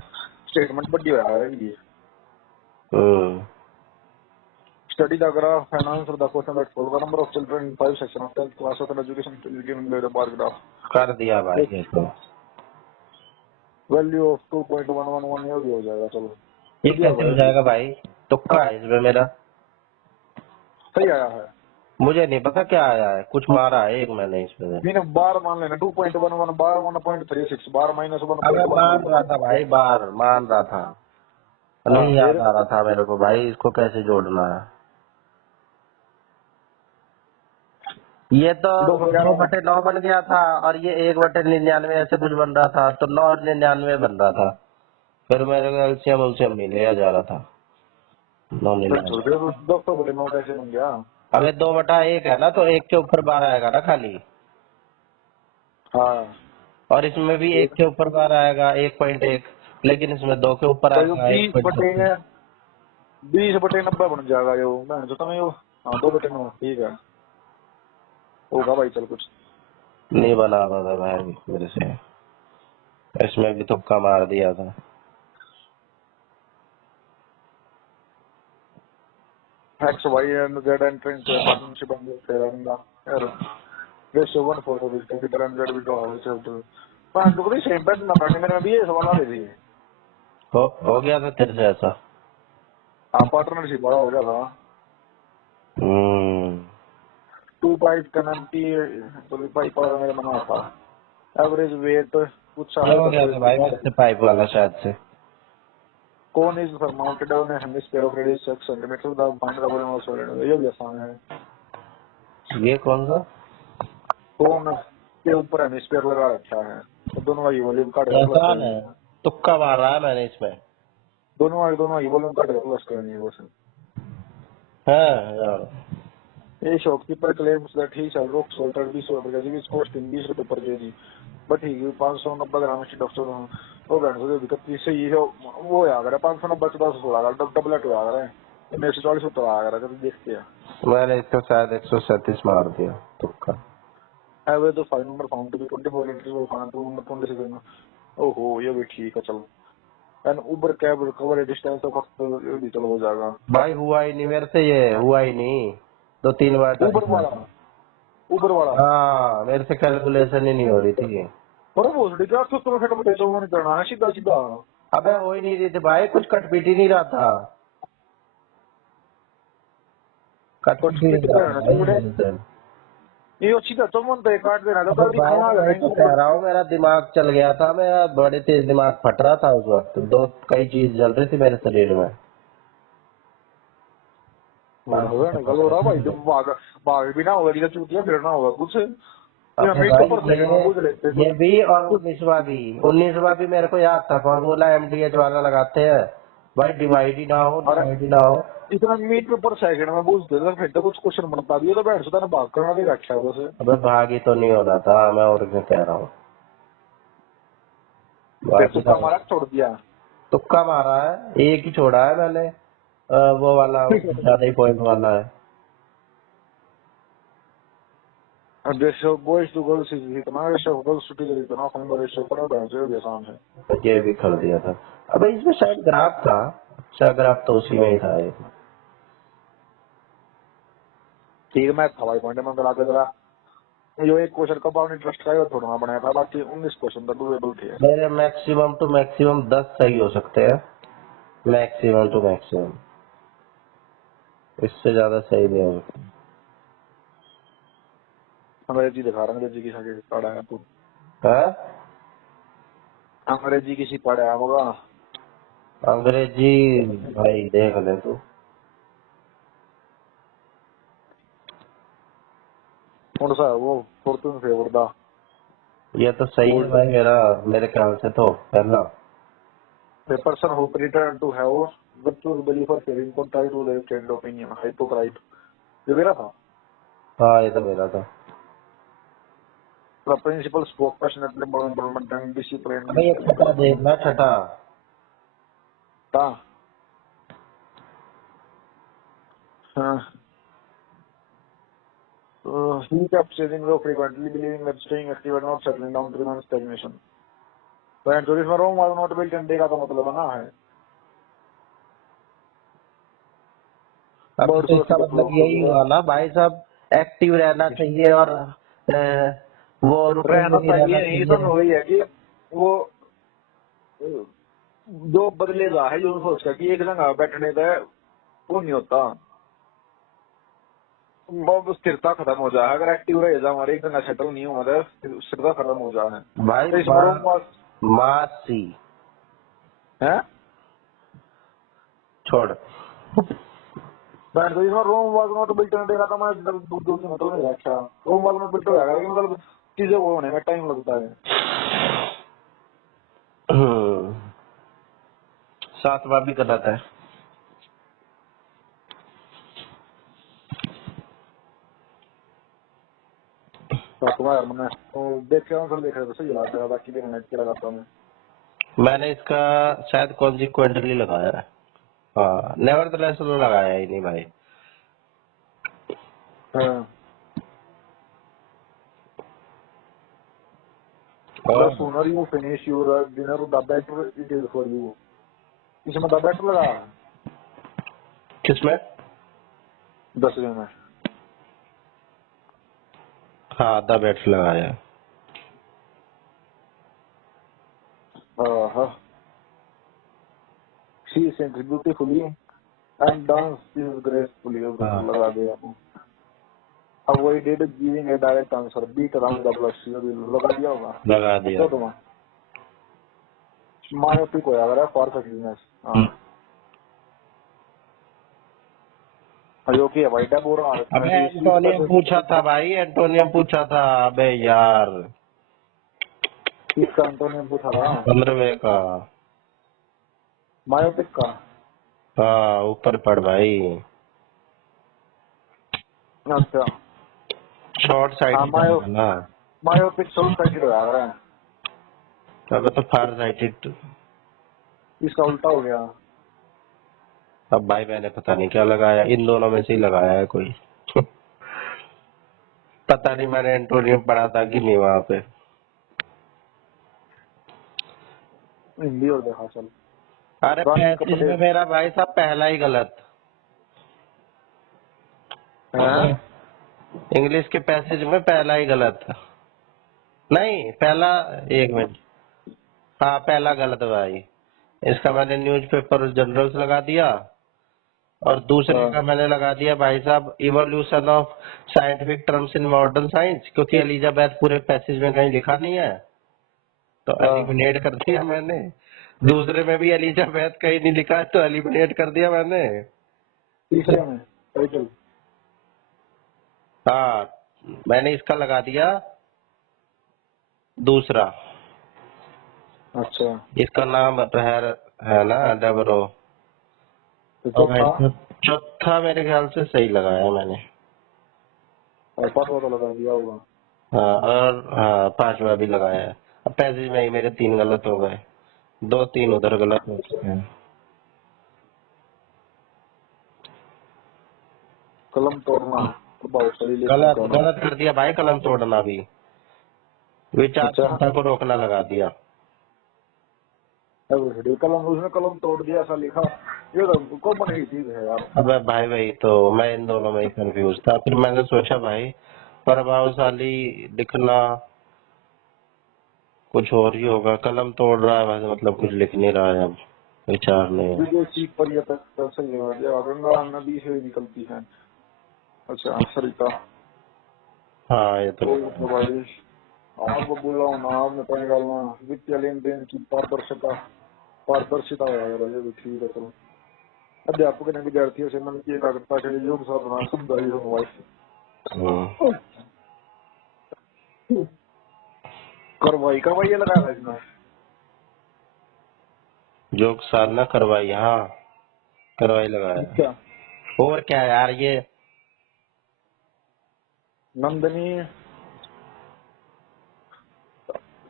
स्टेटमेंट बड़ी हो जाता है ये। Study the graph and answer the question that follow. The number of children in 5 sections of 10th class of education is given by the bar graph. कर दिया भाई ये तो। Value of 2.111 ये भी हो जाएगा। चलो ये कैसे हो जाएगा भाई, तुक्का है इसमें मेरा। सही आया है, मुझे नहीं पता क्या आया है, कुछ मारा है एक मैंने इसमें। मैंने बार मान लेना 2.11 बार 1.36 बार माइनस 1। अबे मान रहा था भाई, बार मान रहा था, नहीं याद आ रहा था मेरे को भाई इसको कैसे जोड़ना है। ये तो 2/9 बन गया था और ये 1/99 ऐसे कुछ बन रहा था, तो 9/99 बन रहा था। फिर मेरे को एलसीएम उलसीएम नहीं लिया जा रहा था। 9/99 2/9 कैसे बन गया? अबे 2/1 है ना, तो 1 के ऊपर बार आएगा ना खाली। हाँ और इसमें भी 1 के ऊपर बार आएगा 1.1, लेकिन इसमें 2 के ऊपर आएगा 20/90 बन जाएगा यो। मैं जो तुम्हें यो 2/9 ठीक है होगा भाई। चल कुछ नहीं बना रहा था भाई मेरे से, इसमें भी तुक्का मार दिया था। X, Y and Z entering to a partnership and the ratio 1:4 to this computer and Z will always have to। पांच टुकड़ी सेम पैटर्न ना पढ़ने मेरे में भी ये सवाल आ रही थी। हो गया था तेरे से ऐसा? हाँ पार्टनरशिप बड़ा हो गया था। 2 पाइप का 90 तो पाइप वाला मेरा बना था। एवरेज वेट पूछा हो गया था भाई मेरे से पाइप वाला शायद से। कौन is mounted on A hemisphere of radius 6 centimetre the find the volume of solid. ये भी आसान है। ये कौन सा? कौन के ऊपर हेमिस्फीयर लगा रखा है तो दोनों का वॉल्यूम काट के आसान है, तुक्का मार रहा है मैंने इसमें। दोनों की वॉल्यूम काट के प्लस करनी है बस। हाँ यार A shopkeeper claims that he sells rock salt at 20 रुपए केजी, which cost him 20 रुपए पर KG, but he gives 590 gram instead of 100। वो बहन से दिक्कत से ये वो आ गया 590 से 10 हो गया, डबलेट हो गया है 140 उत्तर आ गया। जब देखते हैं मैंने इसको शायद 137 मार दिया तुक्का। Average the 5 number found to be 24 litre of पानी 2 नंबर 26। ओहो ये भी ठीक है। चलो and Uber cab cover distance of ये भी चलो हो जाएगा भाई। हुआ ही नहीं मेरे से, ये हुआ ही नहीं 2-3 बार। उबर वाला हाँ मेरे से कैलकुलेशन ही नहीं हो रही थी। और वो भोसड़ी क्या तो तुम्हें फिर मुझे तो नहीं करना है सीधा सीधा। अबे हो ही नहीं रही थी भाई, कुछ कटपीट ही नहीं रहा था, कुछ कटपीट ही पीट नहीं रहा रहना था चाहिए। भाई मेरे से। ये सीधा तो मन पे काट देना तो अबे कल भाई दिखाना मैं है वही तो कह रहा हूँ, मेरा दिमाग चल गया था, मेरा बड़े तेज दिमाग फट रहा था उस वक्त, दो कई चीज जल रही थी मेरे शरीर में। कल हो रहा भाई जब भाग भाग भी ना होगा कि चूतिया फिरना होगा कुछ ये अबे हमें तो भाई पर सेकंड में पूछ लेते ये कुछ भी और कुछ 19वां भी मेरे को याद था, फॉर्मूला एमडीएच वाला लगाते हैं भाई, डिवाइड ही ना हो, अरे डिवाइड ही ना हो। इतना मीट पे पर सेकंड में पूछते थे फिर तो कुछ क्वेश्चन बनता भी है तो बैठ सुधा भाग करना भी रखा है बस। अबे भाग ही तो नहीं होना था, मैं और क्या कह रहा हूँ, फिर बाकी तुक्का सब मारा छोड़ दिया। तुक्का मारा है, एक ही छोड़ा है मैंने, वो वाला ज्यादा ही पॉइंट वाला है। Ratio boys to girls is इतना रेशो गर्ल्स टू टीचर इतना कम रेशो पर बैठ जो आसान है। ये भी कर दिया था। अबे इसमें शायद ग्राफ था, अच्छा ग्राफ तो उसी में ही था ये। ठीक मैं था भाई पॉइंट में गला के जरा जो एक क्वेश्चन का पावर इंटरेस्ट का है वो थोड़ा बनाया था बाकी 19 क्वेश्चन तक डूएबल थे। मेरे मैक्सिमम टू मैक्सिमम 10 सही हो सकते हैं, मैक्सिमम टू मैक्सिमम, इससे ज्यादा सही नहीं हो सकता। अंग्रेजी दिखा रहा अंग्रेजी की साइड पढ़ा है तू है? अंग्रेजी किसी पढ़ा होगा। अंग्रेजी भाई देख ले तू। कौन सा है वो फोर्टून फेवर दा ये तो सही है गोल्ड भाई, मेरे ख्याल से तो पहला। the person who pretend to have virtuous belief or feeling contrary to their trained opinion hypocrite ये मेरा था। हाँ ये तो मेरा था। The principal spoke passionately about environment and discipline अबे ये छठा देखना, छठा। था। हाँ he kept chasing though frequently believing that staying active and not settling down to remain stagnation तो एंड इसमें रोम वाला नोट बिल्ट देगा तो मतलब बना है अब बर्ड तो को इसका मतलब यही हुआ ना भाई साहब, एक्टिव रहना चाहिए और वो रूटीन में रहना नहीं रहना चाहिए नहीं तो चाहिए। वही है कि वो जो बदलेगा है जो सोचता कि एक जगह बैठने का वो नहीं होता वो स्थिरता खत्म हो जाए अगर एक्टिव रहेगा हमारे एक जगह सेटल नहीं हुआ तो स्थिरता खत्म हो जाए भाई तो इसमें रोम वास मासी है छोड़। तो इसमें रोम वास नॉट बिल्ट देगा तो मैं दूर से मतलब नहीं अच्छा रोम वास नॉट बिल्ट हो जाएगा लेकिन मतलब चीजें वो होने में टाइम लगता है। सातवां भी गलत है। यार मैंने देख के आंसर देख रहे थे सही लगा था बाकी देखने के लगाता हूँ मैंने इसका शायद कॉन्सिक्वेंटली लगाया है, हाँ नेवरदलेस तो लगाया ही नहीं भाई। हाँ The और sooner you finish your dinner, the better it is for you. इसमें the better लगा किसमें? 10वें में। हाँ द बेट्स लगाया है। हाँ She sings beautifully and dances gracefully. हाँ लगा दिया। Avoided giving a direct answer. Beat around the bush. ये भी लगा दिया होगा। लगा दिया। तो तुम्हारा myopic हो जाएगा for forgiveness। हाँ जो कि अवॉइड है बोल रहा अबे एंटोनियम पूछा था भाई, एंटोनियम पूछा था, अबे यार इसका एंटोनियम पूछा था 15वें का। मायोपिक का। हाँ ऊपर पड़ भाई, अच्छा शॉर्ट हाँ साइटेड ना। मायोपिक शॉर्ट साइटेड हो रहा है अबे तो फार साइटेड। इसका उल्टा हो गया। अब भाई मैंने पता नहीं क्या लगाया, इन दोनों में से ही लगाया है कोई पता नहीं मैंने एंटोनियम पढ़ा था कि नहीं वहाँ पे। हिंदी और देखा चल अरे पैसेज में मेरा भाई साहब पहला ही गलत, इंग्लिश के पैसेज में पहला ही गलत, नहीं पहला, एक मिनट, हाँ पहला गलत भाई। इसका मैंने न्यूज़पेपर जनरल्स लगा दिया और दूसरे का मैंने लगा दिया भाई साहब evolution of scientific terms in modern science, क्योंकि एलिजाबेथ पूरे पैसेज में कहीं लिखा नहीं है तो एलिमिनेट कर दिया मैंने। दूसरे में भी एलिजाबेथ कहीं नहीं लिखा है तो एलिमिनेट कर दिया मैंने। तीसरे में टाइटल। हाँ मैंने इसका लगा दिया दूसरा। अच्छा इसका नाम है ना डेबरो। तो और चौथा मेरे ख्याल से सही लगाया मैंने। और पांचवा तो लगा दिया होगा। हाँ और हाँ पांचवा भी लगाया है। अब पैसेज में ही मेरे 3 गलत हो गए, 2-3 उधर गलत हो चुके हैं। कलम तोड़ना प्रभावशाली लेखन गलत कौन है? गलत कर दिया भाई, कलम तोड़ना भी। विचार अच्छा। क्षमता को रोकना लगा दिया। कलम, उसने कलम तोड़ दिया ऐसा लिखा, ये तो कॉमन ही चीज है यार। अब भाई वही तो मैं इन दोनों में ही कंफ्यूज था। फिर मैंने सोचा भाई प्रभावशाली लिखना कुछ और ही होगा, कलम तोड़ रहा है वैसे मतलब कुछ लिख नहीं रहा है, अब विचार नहीं है। विदेशी पर्यटक का सही है, गंगा नदी से निकलती है। अच्छा सरिता। हाँ ये तो तो भाई आपको बोला हूँ ना, आपने पानी डालना, वित्तीय लेन देन की पारदर्शिता है भाई, ये भी ठीक है। चलो अध्यापक ने विद्यार्थियों से मन की एकाग्रता के लिए योग साधना सुनवाई हम्म। करवाई ये लगाया था इसमें। योग साधना करवाई, हाँ करवाई लगाया। क्या और क्या यार ये नंदनी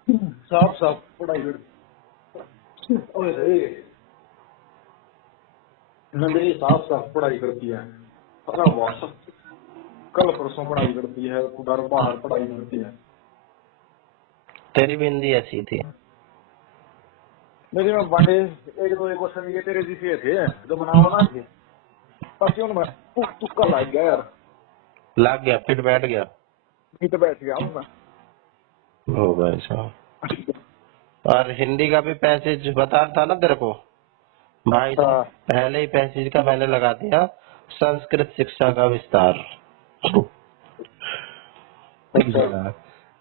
साफ साफ पढ़ाई नंदनी साफ साफ पढ़ाई करती है। अरे वाह, कल परसों पढ़ाई करती है, घर बाहर पढ़ाई करती है। तेरी भी हिंदी ऐसी थी। मेरे में बांडे एक दो क्वेश्चन ये तेरे जीसीए थे जो बनावा ना थे, बाकी उनमें तुक्का लग गया यार। लग गया, फिट बैठ गया। तो बैठ गया हूँ मैं। हो भाई साहब। और हिंदी का भी पैसेज बता था ना तेरे को भाई साहब, पहले ही पैसेज का मैंने लगा दिया संस्कृत शिक्षा का विस्तार।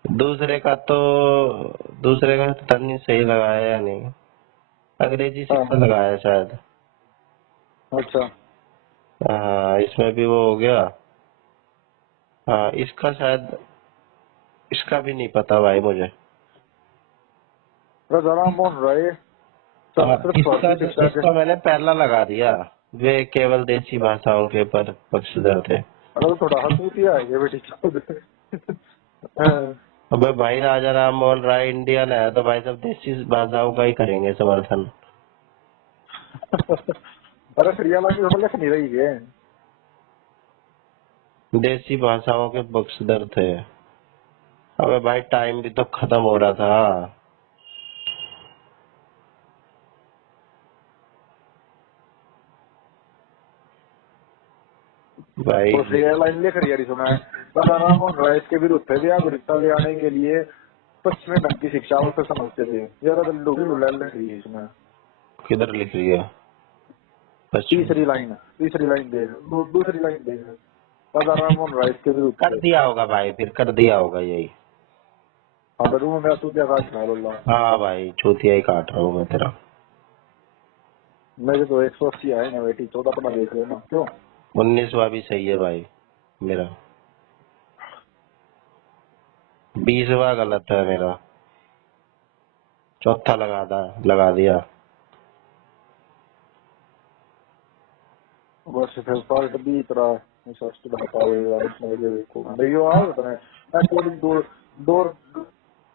दूसरे का तो नहीं सही लगाया या नहीं, अंग्रेजी शिक्षा लगाया शायद। अच्छा हाँ इसमें भी वो हो गया। हाँ इसका शायद, इसका भी नहीं पता भाई मुझे। राजा मोहन राय इसका मैंने पहला लगा दिया, वे केवल देसी भाषाओं के पर पक्षधर थे। अरे थोड़ा हंसूतिया है ये बेटी। अबे भाई राजा राम मोहन राय इंडियन है तो भाई सब देसी भाषाओं का ही करेंगे समर्थन। अरे हरियाणा की खबर लिख नहीं रही है। देसी भाषाओं के पक्षधर थे। अबे भाई टाइम भी तो खत्म हो रहा था। भाई लाइन लिख रही है सुना है, राजा राम मोहन राय के विरुद्ध थे, नागरिकता ले आने के लिए पश्चिमी ढंग की शिक्षा उसे समझते थे। ज्यादा लिख रही है इसमें। किधर लिख रही है? तीसरी लाइन दे, दूसरी लाइन दे, राजा राम मोहन राय के विरुद्ध कर दिया होगा भाई, फिर कर दिया होगा यही। हाँ रूम में तू क्या काट रहा है? हाँ भाई चूतिया ही काट रहा हूँ मैं तेरा। मेरे तो 180 आए ना बेटी, 14 पढ़ा देख लेना। क्यों 19वां भी सही है भाई मेरा, 20वां गलत है मेरा, चौथा लगा दिया। बस फिर पार्ट बी तरह फर्स्ट बताओ इसमें देखो देखियो आ होता है अकॉर्डिंग डोर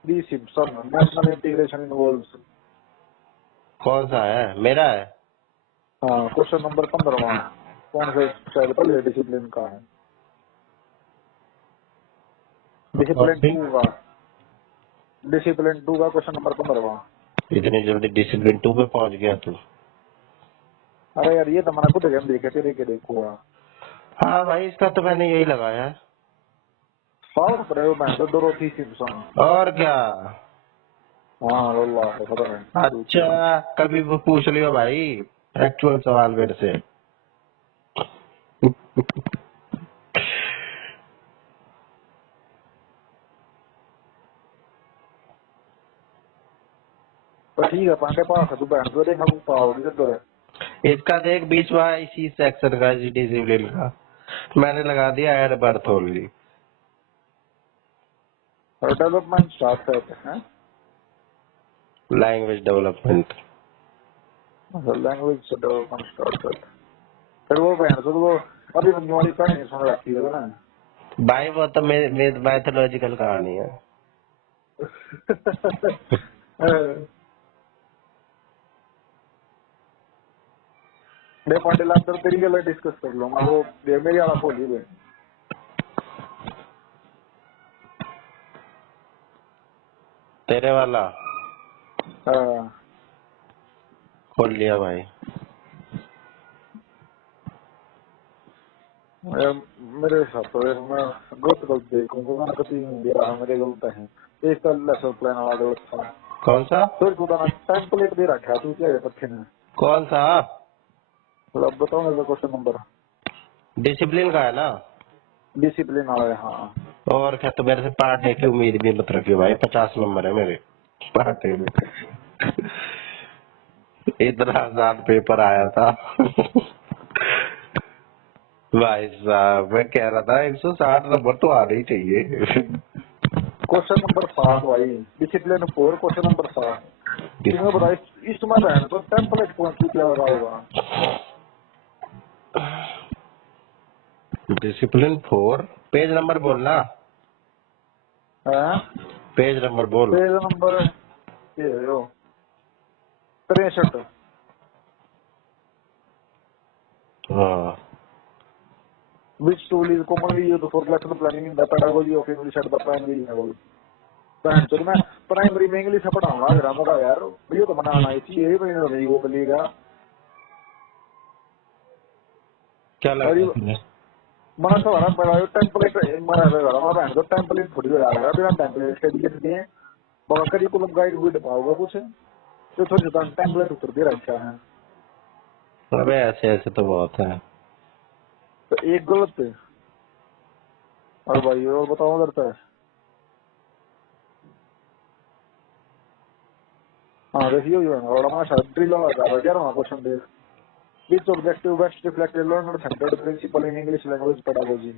दी सिम्पसन नेशनल इंटीग्रेशन इन्वॉल्व्स। कौन सा है? मेरा है। हाँ क्वेश्चन नंबर 15वां कौन से शायद पहले डिसिप्लिन का है? डिसिप्लिन 2 का क्वेश्चन नंबर 15वां। इतनी जल्दी डिसिप्लिन 2 पे पहुंच गया तू? अरे यार ये तो मैंने खुद गेम देखे तेरे के देखो। हाँ भाई इसका तो मैंने यही लगाया है। साउथ पर है वो मैं तो दो थी सिम्पसन। और क्या। हाँ अल्लाह को पता नहीं। अच्छा कभी वो पूछ लियो भाई, एक्चुअल सवाल मेरे से। पर ठीक है पांडे पास है तू बहन तो देखा तू पाओगी तो है। इसका देख बीच में इसी सेक्शन का डिसिप्लिन का मैंने लगा दिया एड बर्थ ओनली। और डेवलपमेंट स्टार्ट करते हैं। Language development. Language development start करते फिर वो बहन तो वो अभी बंदी वाली कहानी सुन रखी है ना। भाई वो तो मैथोलॉजिकल कहानी है। मैं पांडे लाल तर तेरी गल डिस्कस कर लूंगा वो मेरी वाला खोल ही तेरे वाला खोल लिया भाई। मेरे हिसाब से मैं गलत देखूंगा मैं कभी नहीं दिया मेरे गलत है एक तो लेसन प्लान वाला गलत था। कौन सा फिर तू तो टेम्पलेट दे रखा तू क्या है पत्थर ने कौन सा अब बताओ मेरे क्वेश्चन नंबर डिसिप्लिन का है ना। डिसिप्लिन वाला है। हाँ और क्या, तो मेरे से पढ़ने की उम्मीद भी मत रखियो भाई, 50 नंबर है मेरे पढ़ने में। इतना आसान पेपर आया था। भाई साहब मैं कह रहा था 160 नंबर तो आने ही चाहिए। क्वेश्चन नंबर 7 भाई डिसिप्लिन 4 क्वेश्चन नंबर 7 तुम्हें बताओ इसमें बहन तो टेम्पलेट कौन सी क्या लगा होगा। डिसिप्लिन 4 पेज नंबर बोलना, पेज नंबर बोल। पेज नंबर ये हो 63। हाँ Which tool is commonly used for lesson planning in the pedagogy of English at the primary level? तो मैं प्राइमरी में इंग्लिश पढ़ाऊंगा ग्रामर का यार भैया तो बनाना चाहिए यही वो मिलेगा। क्या लग और रहा है तुम्हें? मना तो हमारा बड़ा टेम्पलेट मना हमारा तो टेम्पलेट थोड़ी हो जाएगा बिना टेम्पलेट के दिए दिए मगर करिकुलम गाइड भी पाओगा कुछ तो थोड़ी सा टेम्पलेट उतर दे रखा है। अबे ऐसे ऐसे तो बहुत है। तो एक गलत है और भाई और बताओ उधर है। हाँ देखिए और हमारा शायद ड्रिल वाला क्या रहा question they which objective best reflect a learner centered principle in English language pedagogy।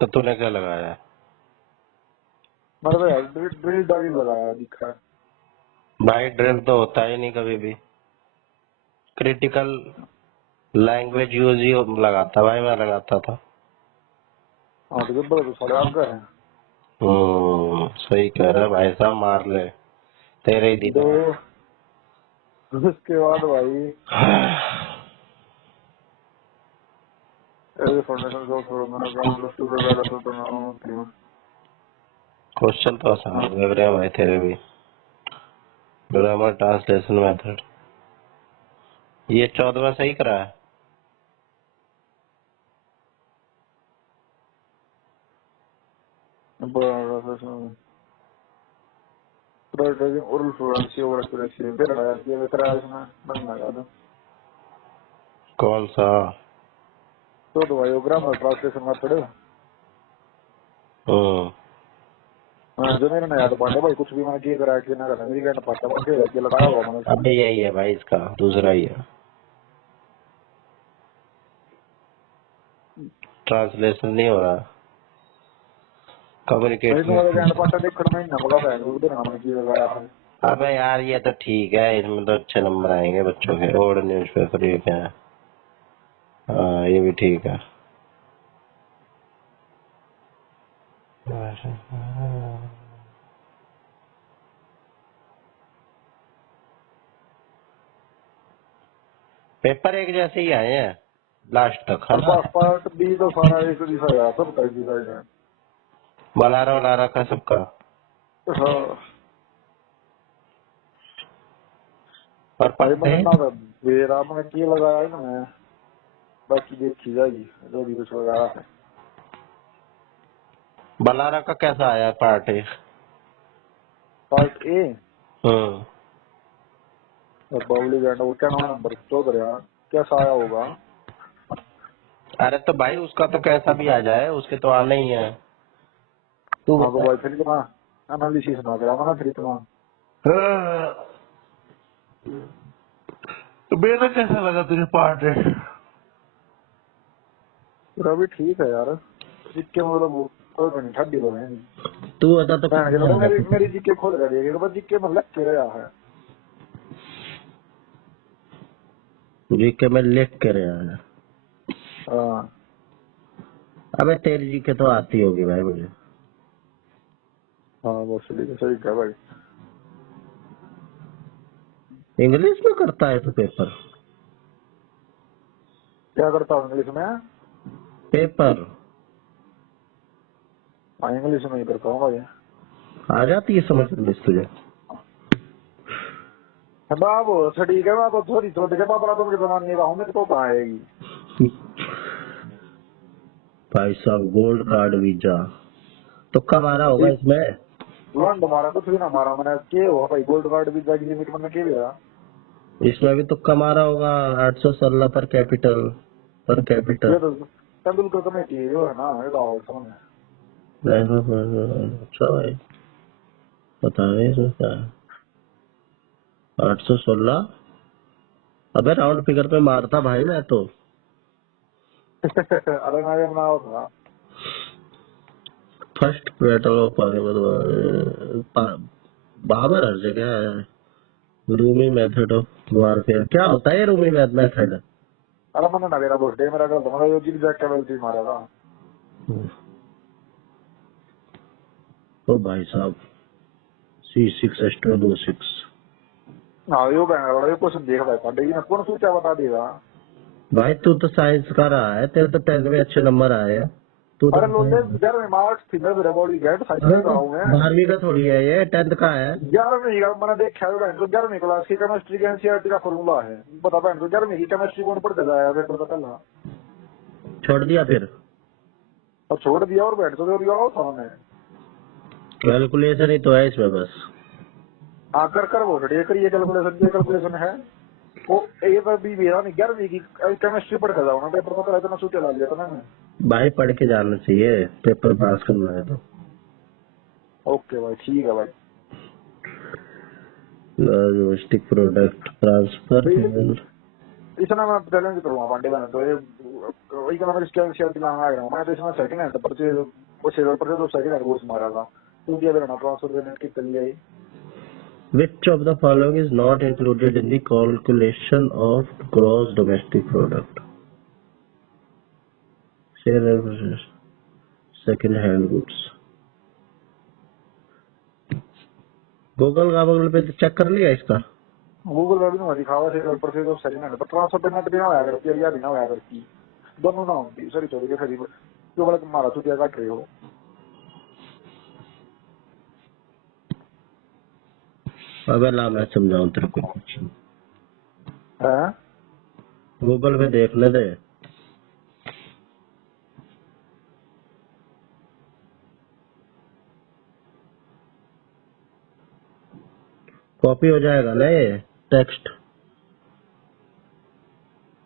तो तूने क्या लगाया? मतलब यार ड्रिल डाली लगाया दिखा है। भाई ड्रिल तो होता ही नहीं कभी भी, क्रिटिकल लैंग्वेज यूज ही लगाता भाई, मैं लगाता था। हाँ तो जब तो साढ़े आठ का है। सही कह रहा है भाई साहब, मार ले तेरे ही दिन। दो उसके बाद भाई फाउंडेशन क्वेश्चन तो आसान लग रहे हैं भाई तेरे भी। ग्रामर ट्रांसलेशन मेथड, ये 14वां सही करा है। oral fluency over accuracy फिर ये करा इसमें बनना याद कौन सा? तो भाई ग्रामर ट्रांसलेशन मेथड जो मेरे ना याद पांडे भाई कुछ भी मैंने किया करा कि ना करा मेरी कहना पाता मुझे लगाया हुआ मैंने इसमें। अबे यही है भाई, इसका दूसरा ही है, ट्रांसलेशन नहीं हो रहा, कम्युनिकेट। अबे यार ये तो ठीक है, इसमें तो अच्छे नंबर आएंगे बच्चों के। ओल्ड न्यूज पेपर ये क्या है? हाँ ये भी ठीक है। पेपर एक जैसे ही आए हैं लास्ट तक, है ना? पार्ट बी तो सारा एक जैसा है सब टाइप डिजाइन है। बलारा का सबका। हाँ और भाई पढ़ते मैंने ना मेरा मैंने किए लगाया है ना मैं बाकी देखी जाएगी जो भी कुछ लगाया है। बलारा का कैसा आया part A? Part A hmm. Babli band वो क्या नाम नंबर 14 यार, कैसा आया होगा? अरे तो भाई उसका तो कैसा भी आ जाए, उसके तो आना ही है। तू हाँ तो बता। भाई फिर इतना एनालिसिस ना करा ना फिर इतना। तो मेरा कैसा लगा तुझे पार्ट ए? फिर अभी ठीक है यार, जिक्के मतलब वो कोई नहीं ठंडी तो है नहीं। तू बता तो मैं कितने कहता आ मेरी गए? मेरी जिक्के खोल कर दिए बस, जिक्के मतलब के रहा है। जीके में लिख के रहे हैं। हाँ अबे तेरी जीके तो आती होगी भाई मुझे। हाँ बस ठीक है, सही कहा भाई। इंग्लिश में करता है तो पेपर? क्या करता हूँ इंग्लिश में? पेपर हाँ इंग्लिश में ही करता हूँ भाई। आ जाती है समझ इंग्लिश तुझे? बाबू अच्छा ठीक है, मैं तो थोड़ी छोटे के पापा तुम के जमाने का हूँ, मेरे को कहाँ आएगी। भाई साहब गोल्ड कार्ड वीजा तो कब आ रहा होगा इसमें? लंड मारा कुछ भी ना मारा मैंने, के हो भाई गोल्ड कार्ड भी जाके लिमिट मैंने के लिया। इसमें भी तो कम आ रहा होगा 816 पर कैपिटल। ये तो तेंदुलकर कमेटी जो है ना, ये तो समझ। अच्छा भाई पता नहीं इसमें क्या है। 816। अबे राउंड फिगर पे मारता भाई मैं तो। अरे मैं ये बनाया था। फर्स्ट बैटल ऑफ बाबर हर जगह है। रूमी मेथड ऑफ वॉरफेयर क्या होता है? रूमी मेथड। अरे मैंने ना मेरा बर्थडे मेरा कर दूंगा, यो जिग जैक कैवल्टी मारा था। ओ भाई साहब C6H226। हाँ यो बैंगलोर ये क्वेश्चन देख भाई पढ़ेगी ना, कौन सोचा बता देगा। भाई तू तो साइंस का रहा है, तेरे तो 10th में अच्छे नंबर आए हैं। तू तो अरे लोग 11वीं मार्क्स थी मैं मेरे बॉडी गेट साइंस में रहा हूँ मैं। 12वीं का थोड़ी है ये, 10th का है। 11वीं का मैंने देखा है बहन को, 11वीं क्लास की केमिस्ट्री के एनसीईआरटी का फॉर्मूला है, बता बहन को 11वीं की केमिस्ट्री कौन पढ़ के जाया पेपर का पहला। छोड़ दिया फिर? और छोड़ दिया और बैठ तो दिया था मैंने। कैलकुलेशन ही तो है इसमें बस। हाँ कर वो करिए कैलकुलेशन है वो। ये पर भी मेरा नहीं 11वीं की केमिस्ट्री पढ़ के जाओ ना पेपर का, पहले इतना सूचा ला लिया था मैंने। भाई पढ़ के जाना चाहिए, पेपर पास करना है तो। ओके भाई ठीक है भाई। Logistic product transfer. इसमें मैं चैलेंज करूंगा पांडे बहन तो ये वही का मैं इसके शेयर दिलाना आ रहा हूँ मैं तो इसमें सेकंड हैंड परचेज वो शेयर पर तो सेकंड हैंड कोर्स मारा था तो दिया मेरा ट्रांसफर पेमेंट की चल गई। Which of the following is not included in the calculation of gross domestic product? Share and purchase, second hand goods. Google पे चेक कर लिया इसका? गूगल पे भी ना दिखावा share purchase of second hand पर ट्रांसफर पेमेंट भी ना होया करती है या भी ना होया करती, दोनों ना होती सॉरी चोरी के खरीद जो वाला मारा तू क्या काट रहे हो। अबे ला मैं समझाऊं तेरे को कुछ। हैं गूगल पे देखने दे। कॉपी हो जाएगा ना ये टेक्स्ट?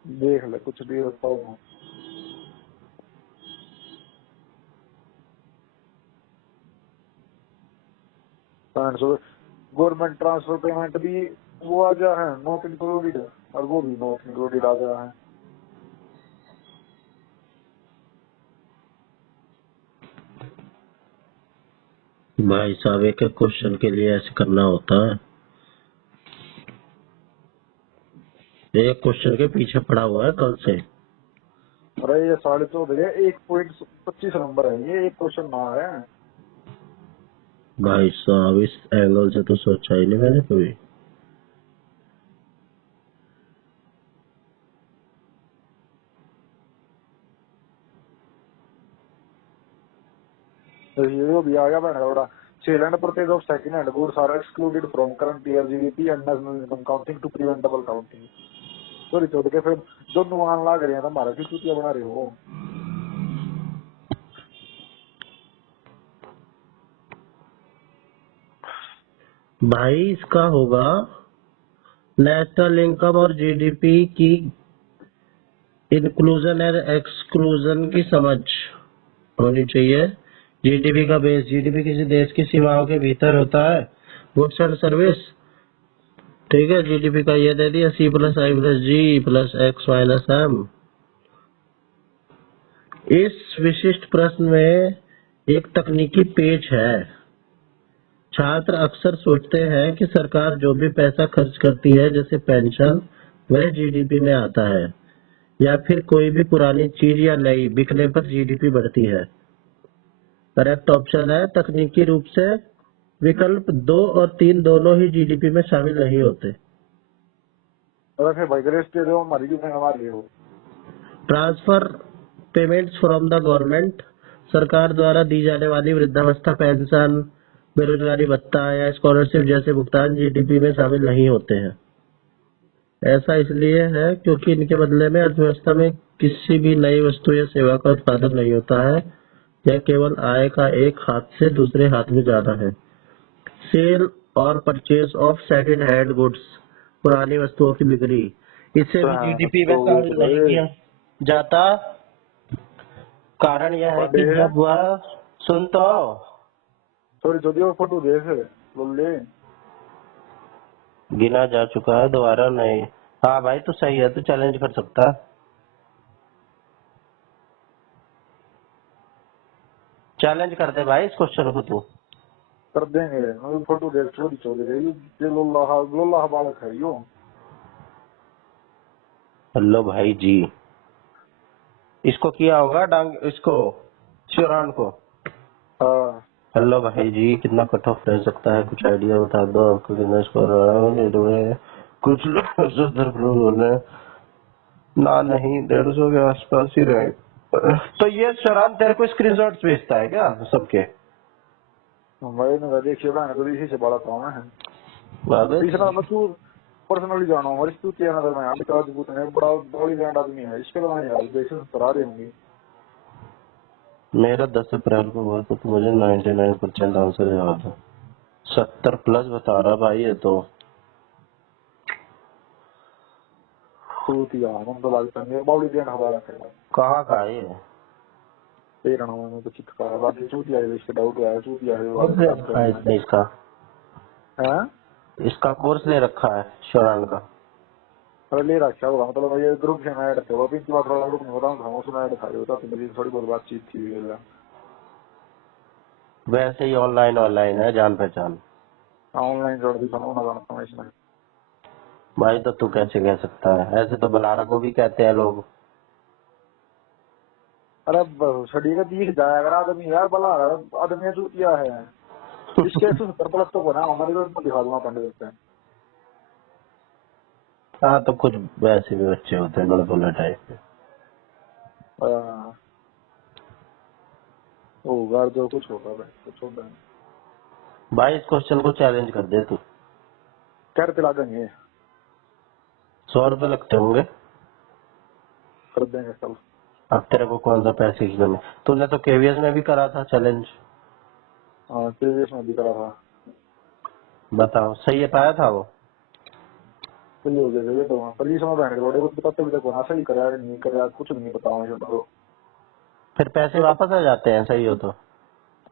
देख ले कुछ भी होता हूँ। गवर्नमेंट ट्रांसफर पेमेंट भी वो आ गया है नॉट इंक्लूडेड और वो भी नॉट इंक्लूडेड आ गया है। भाई साहब एक एक क्वेश्चन के लिए ऐसे करना होता है। एक क्वेश्चन के पीछे पड़ा हुआ है कल से। अरे ये 14.5 1.25 नंबर है ये, एक क्वेश्चन ना है। भाई साहब इस एंगल से तो सोचा ही नहीं मैंने कभी। तो ये भी आ गया बड़ा sale and purchase of second hand goods are excluded from current year GDP and national income counting to prevent double counting. Sorry छोड़ के फिर दोनों मान ला रहे हैं, हमारा की चुतिया बना रहे हो। भाई इसका होगा नेशनल इनकम और जीडीपी की इंक्लूजन एंड एक्सक्लूजन की समझ होनी चाहिए। जीडीपी का बेस, जीडीपी किसी देश की सीमाओं के भीतर होता है, गुड्स एंड सर्विस। ठीक है, जीडीपी का ये दे दिया सी प्लस आई प्लस जी प्लस एक्स माइनस एम। इस विशिष्ट प्रश्न में एक तकनीकी पेच है। छात्र अक्सर सोचते हैं कि सरकार जो भी पैसा खर्च करती है जैसे पेंशन, वह जीडीपी में आता है, या फिर कोई भी पुरानी चीज या नई बिकने पर जीडीपी बढ़ती है। करेक्ट ऑप्शन है तकनीकी रूप से विकल्प 2 और 3 दोनों ही जीडीपी में शामिल नहीं होते। अरे फिर भाई ग्रेस दे दो, हमारी क्यों हमारे लिए हो। Transfer payments from the government, सरकार द्वारा दी जाने वाली वृद्धावस्था पेंशन, बेरोजगारी भत्ता या स्कॉलरशिप जैसे भुगतान जीडीपी में शामिल नहीं होते हैं। ऐसा इसलिए है क्योंकि इनके बदले में अर्थव्यवस्था में किसी भी नई वस्तु या सेवा का उत्पादन नहीं होता है, यह केवल आय का एक हाथ से दूसरे हाथ में जाना है। सेल और purchase of second hand goods, पुरानी वस्तुओं की बिक्री, इसे भी जीडीपी में शामिल नहीं किया जाता। कारण यह है कि जब वह सुन तो सॉरी जो फोटो दे फिर बोले गिना जा चुका है, दोबारा नहीं। हाँ भाई तू सही है, तू चैलेंज कर सकता है। चैलेंज कर दे भाई इस क्वेश्चन को तू। कर देंगे। मतलब फोटो दे चोरी चोरी ये लोल्लाह बालक है यो। हेलो भाई जी, इसको किया होगा डांग, इसको शिवरान को। हाँ हेलो भाई जी, कितना कट ऑफ रह सकता है, कुछ आइडिया बता दो आपको कितना स्कोर है। कुछ लोग ना नहीं 150 के आसपास ही रहे। तो ये शरान तेरे को स्क्रीनशॉट भेजता है क्या सबके? भाई ने देखिए मैंने तो इसी से बड़ा काम है। बाबे तीसरा बच्चू पर्सनली जाना हूँ वरिष्ठ क्या नजर में अभी काज पूछने बड़ा बड़ी लैंड आदमी है इसके अलावा यार जैसे करा देंगे। मेरा 10 अप्रैल को हुआ तो मुझे 99% आंसर याद है। 70 प्लस बता रहा भाई ये तो। सूतिया हम तो लगता है बावली देना हमारा है। कहाँ का है ये? तेरा नाम में तो चित्कार बाकी सूतिया है इसके डाउट है सूतिया कौन से रखा है इसने इसका? हैं इसका कोर्स ले रखा है शरान का। अरे ले रखा होगा मतलब ये ग्रुप से मैं ऐड थे वो पिछली बार थोड़ा ग्रुप में बताऊं था उसमें ऐड था होता तो मेरी थोड़ी बहुत बातचीत थी वेला। वैसे ही ऑनलाइन ऑनलाइन है, जान पहचान। ऑनलाइन जोड़ दी सुनो ना जानता हूं इसमें। भाई तो तू कैसे कह सकता है? ऐसे तो बलारा को भी कहते हैं लोग। अरे छड़ी का दिख जाए अगर आदमी यार बला आदमी सूतिया है इसके 70 प्लस तो बना हमारे को दिखा दूंगा पंडित से। हाँ तो कुछ वैसे भी बच्चे होते हैं बड़बोला टाइप के। होगा जो कुछ होगा भाई कुछ होगा भाई इस क्वेश्चन को चैलेंज कर दे तू। क्या रुपये लागेंगे 100 रुपए लगते होंगे। कर देंगे कल। अब तेरे को कौन सा पैसे की जरूरत? तूने तो केवीएस में भी करा था चैलेंज। हाँ केवीएस में भी करा था। बताओ सही है पाया था वो? चलिए हो गया ये तो पुलिस में बैठ गए कुछ बताते भी तक वहां से ही कराया नहीं कराया कुछ नहीं पता मुझे तो। फिर पैसे वापस आ जाते हैं सही हो तो?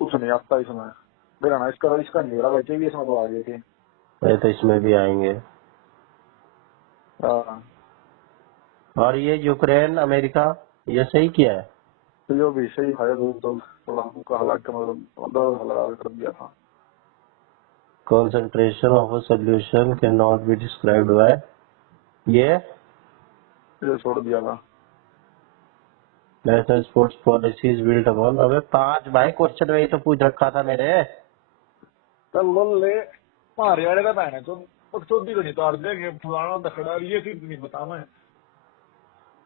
कुछ नहीं आता इसमें मेरा ना इसका नहीं रहा भाई केवीएस में तो आ गए थे। ये तो इसमें भी आएंगे। हाँ और ये यूक्रेन अमेरिका ये सही किया है? तो जो भी सही था तो थोड़ा हमको हालात का मतलब हल्ला कर दिया था। Concentration of a solution cannot be described by ये छोड़ दिया था। National sports policies built upon. अबे 5 भाई क्वेश्चन में ही तो पूछ रखा था मेरे। चल ले मारे वाले का बहन है तो चौधरी को नहीं तार देंगे फलाना दखड़ा ये चीज नहीं पता मैं।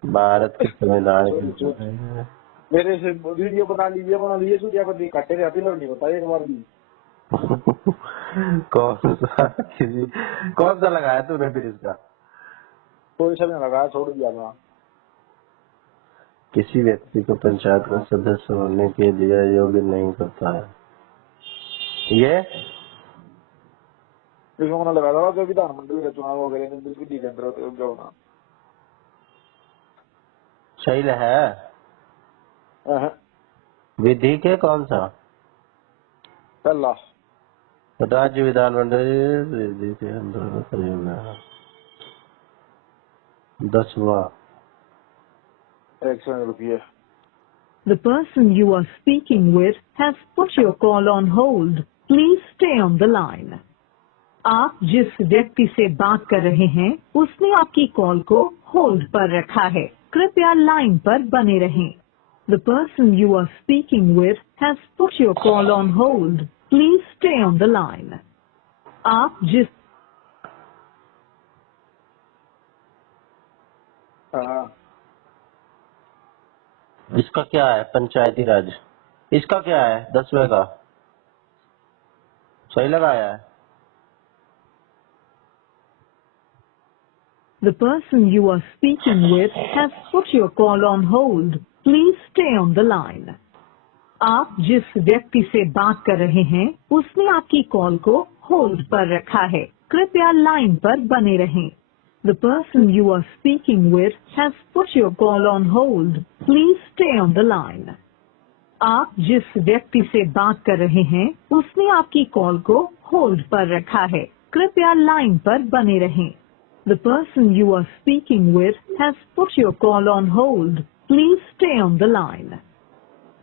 भारत के संविधान मेरे से वीडियो बना लीजिए सूर्या को दी काटे रहती लोग नहीं बताया एक बार भी। कौन सा लगाया तूने फिर इसका? कोई सा नहीं लगाया छोड़ दिया था। किसी व्यक्ति को पंचायत का सदस्य होने के लिए योग्य नहीं करता है। ये इसमें मैंने लगा था कि विधानमंडल का चुनाव वगैरह में बिल्कुल ठीक केंद्र होते होना सही है विधि के कौन सा पहला राज्य विधानमंडल विधि के अंतर्गत परियोजना 10वां 100 रुपये। The person you are speaking with has put your call on hold. Please stay on the line. आप जिस व्यक्ति से बात कर रहे हैं उसने आपकी कॉल को होल्ड पर रखा है, कृपया लाइन पर बने रहें। The person you are speaking with has put your call on hold. Please stay on the line. आप जिस हाँ इसका क्या है पंचायती राज इसका क्या है 10वें का सही लगाया है The person you are speaking with has put your call on hold. Please stay on the line. आप जिस व्यक्ति से बात कर रहे हैं उसने आपकी कॉल को होल्ड पर रखा है, कृपया लाइन पर बने रहें। The person you are speaking with has put your call on hold. Please stay on the line. आप जिस व्यक्ति से बात कर रहे हैं उसने आपकी कॉल को होल्ड पर रखा है, कृपया लाइन पर बने रहें। The person you are speaking with has put your call on hold. Please stay on the line.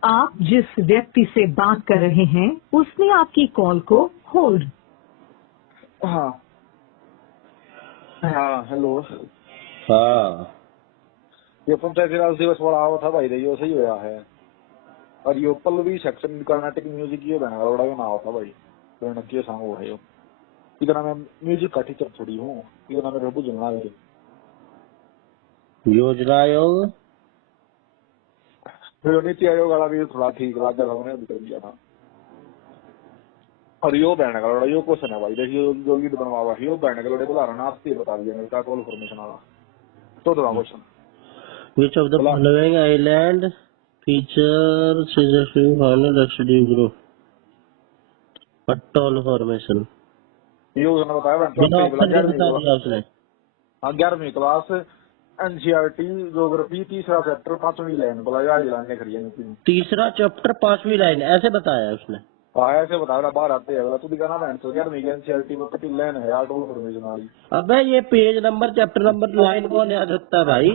आप जिस व्यक्ति से बात कर रहे हैं उसने आपकी कॉल को होल्ड हाँ हाँ हेलो हाँ ये पंचायती राज दिवस बड़ा हुआ था भाई ये सही हुआ है और ये पल्लवी सेक्शन कर्नाटक म्यूजिक ये बना बड़ा ना होता भाई तो नक्की सांग हो है इतना मैं म्यूजिक का टीचर थोड़ी हूँ इतना मैं रबू जलना है योजना आयोग फिर नीति आयोग वाला भी थोड़ा ठीक लगा था मैंने भी कर दिया था और यो बैठने का लोड़ा यो क्वेश्चन है भाई देखिए जो लीड बनवा हुआ है यो बैठने का लोड़े बुला रहा ना आपसे बता दिया मेरे का कॉल फॉर्मेशन वाला तो question which of the following island features suggestive final residue group atoll formation यो उसने बताया बिना ऑप्शन के बता दिया उसने हाँ 11वीं क्लास एनसीईआरटी ज्योग्राफी तीसरा चैप्टर 5वीं लाइन बोला यार लाइन खड़ी है तीसरा चैप्टर 5वीं लाइन ऐसे बताया उसने हाँ ऐसे बता रहा बाहर आते हैं तू दिखाना मैं तो 11वीं एनसीईआरटी में पति लाइन है यार टोल फॉर्मेशन वाली अबे ये page number chapter number line कौन याद रखता है भाई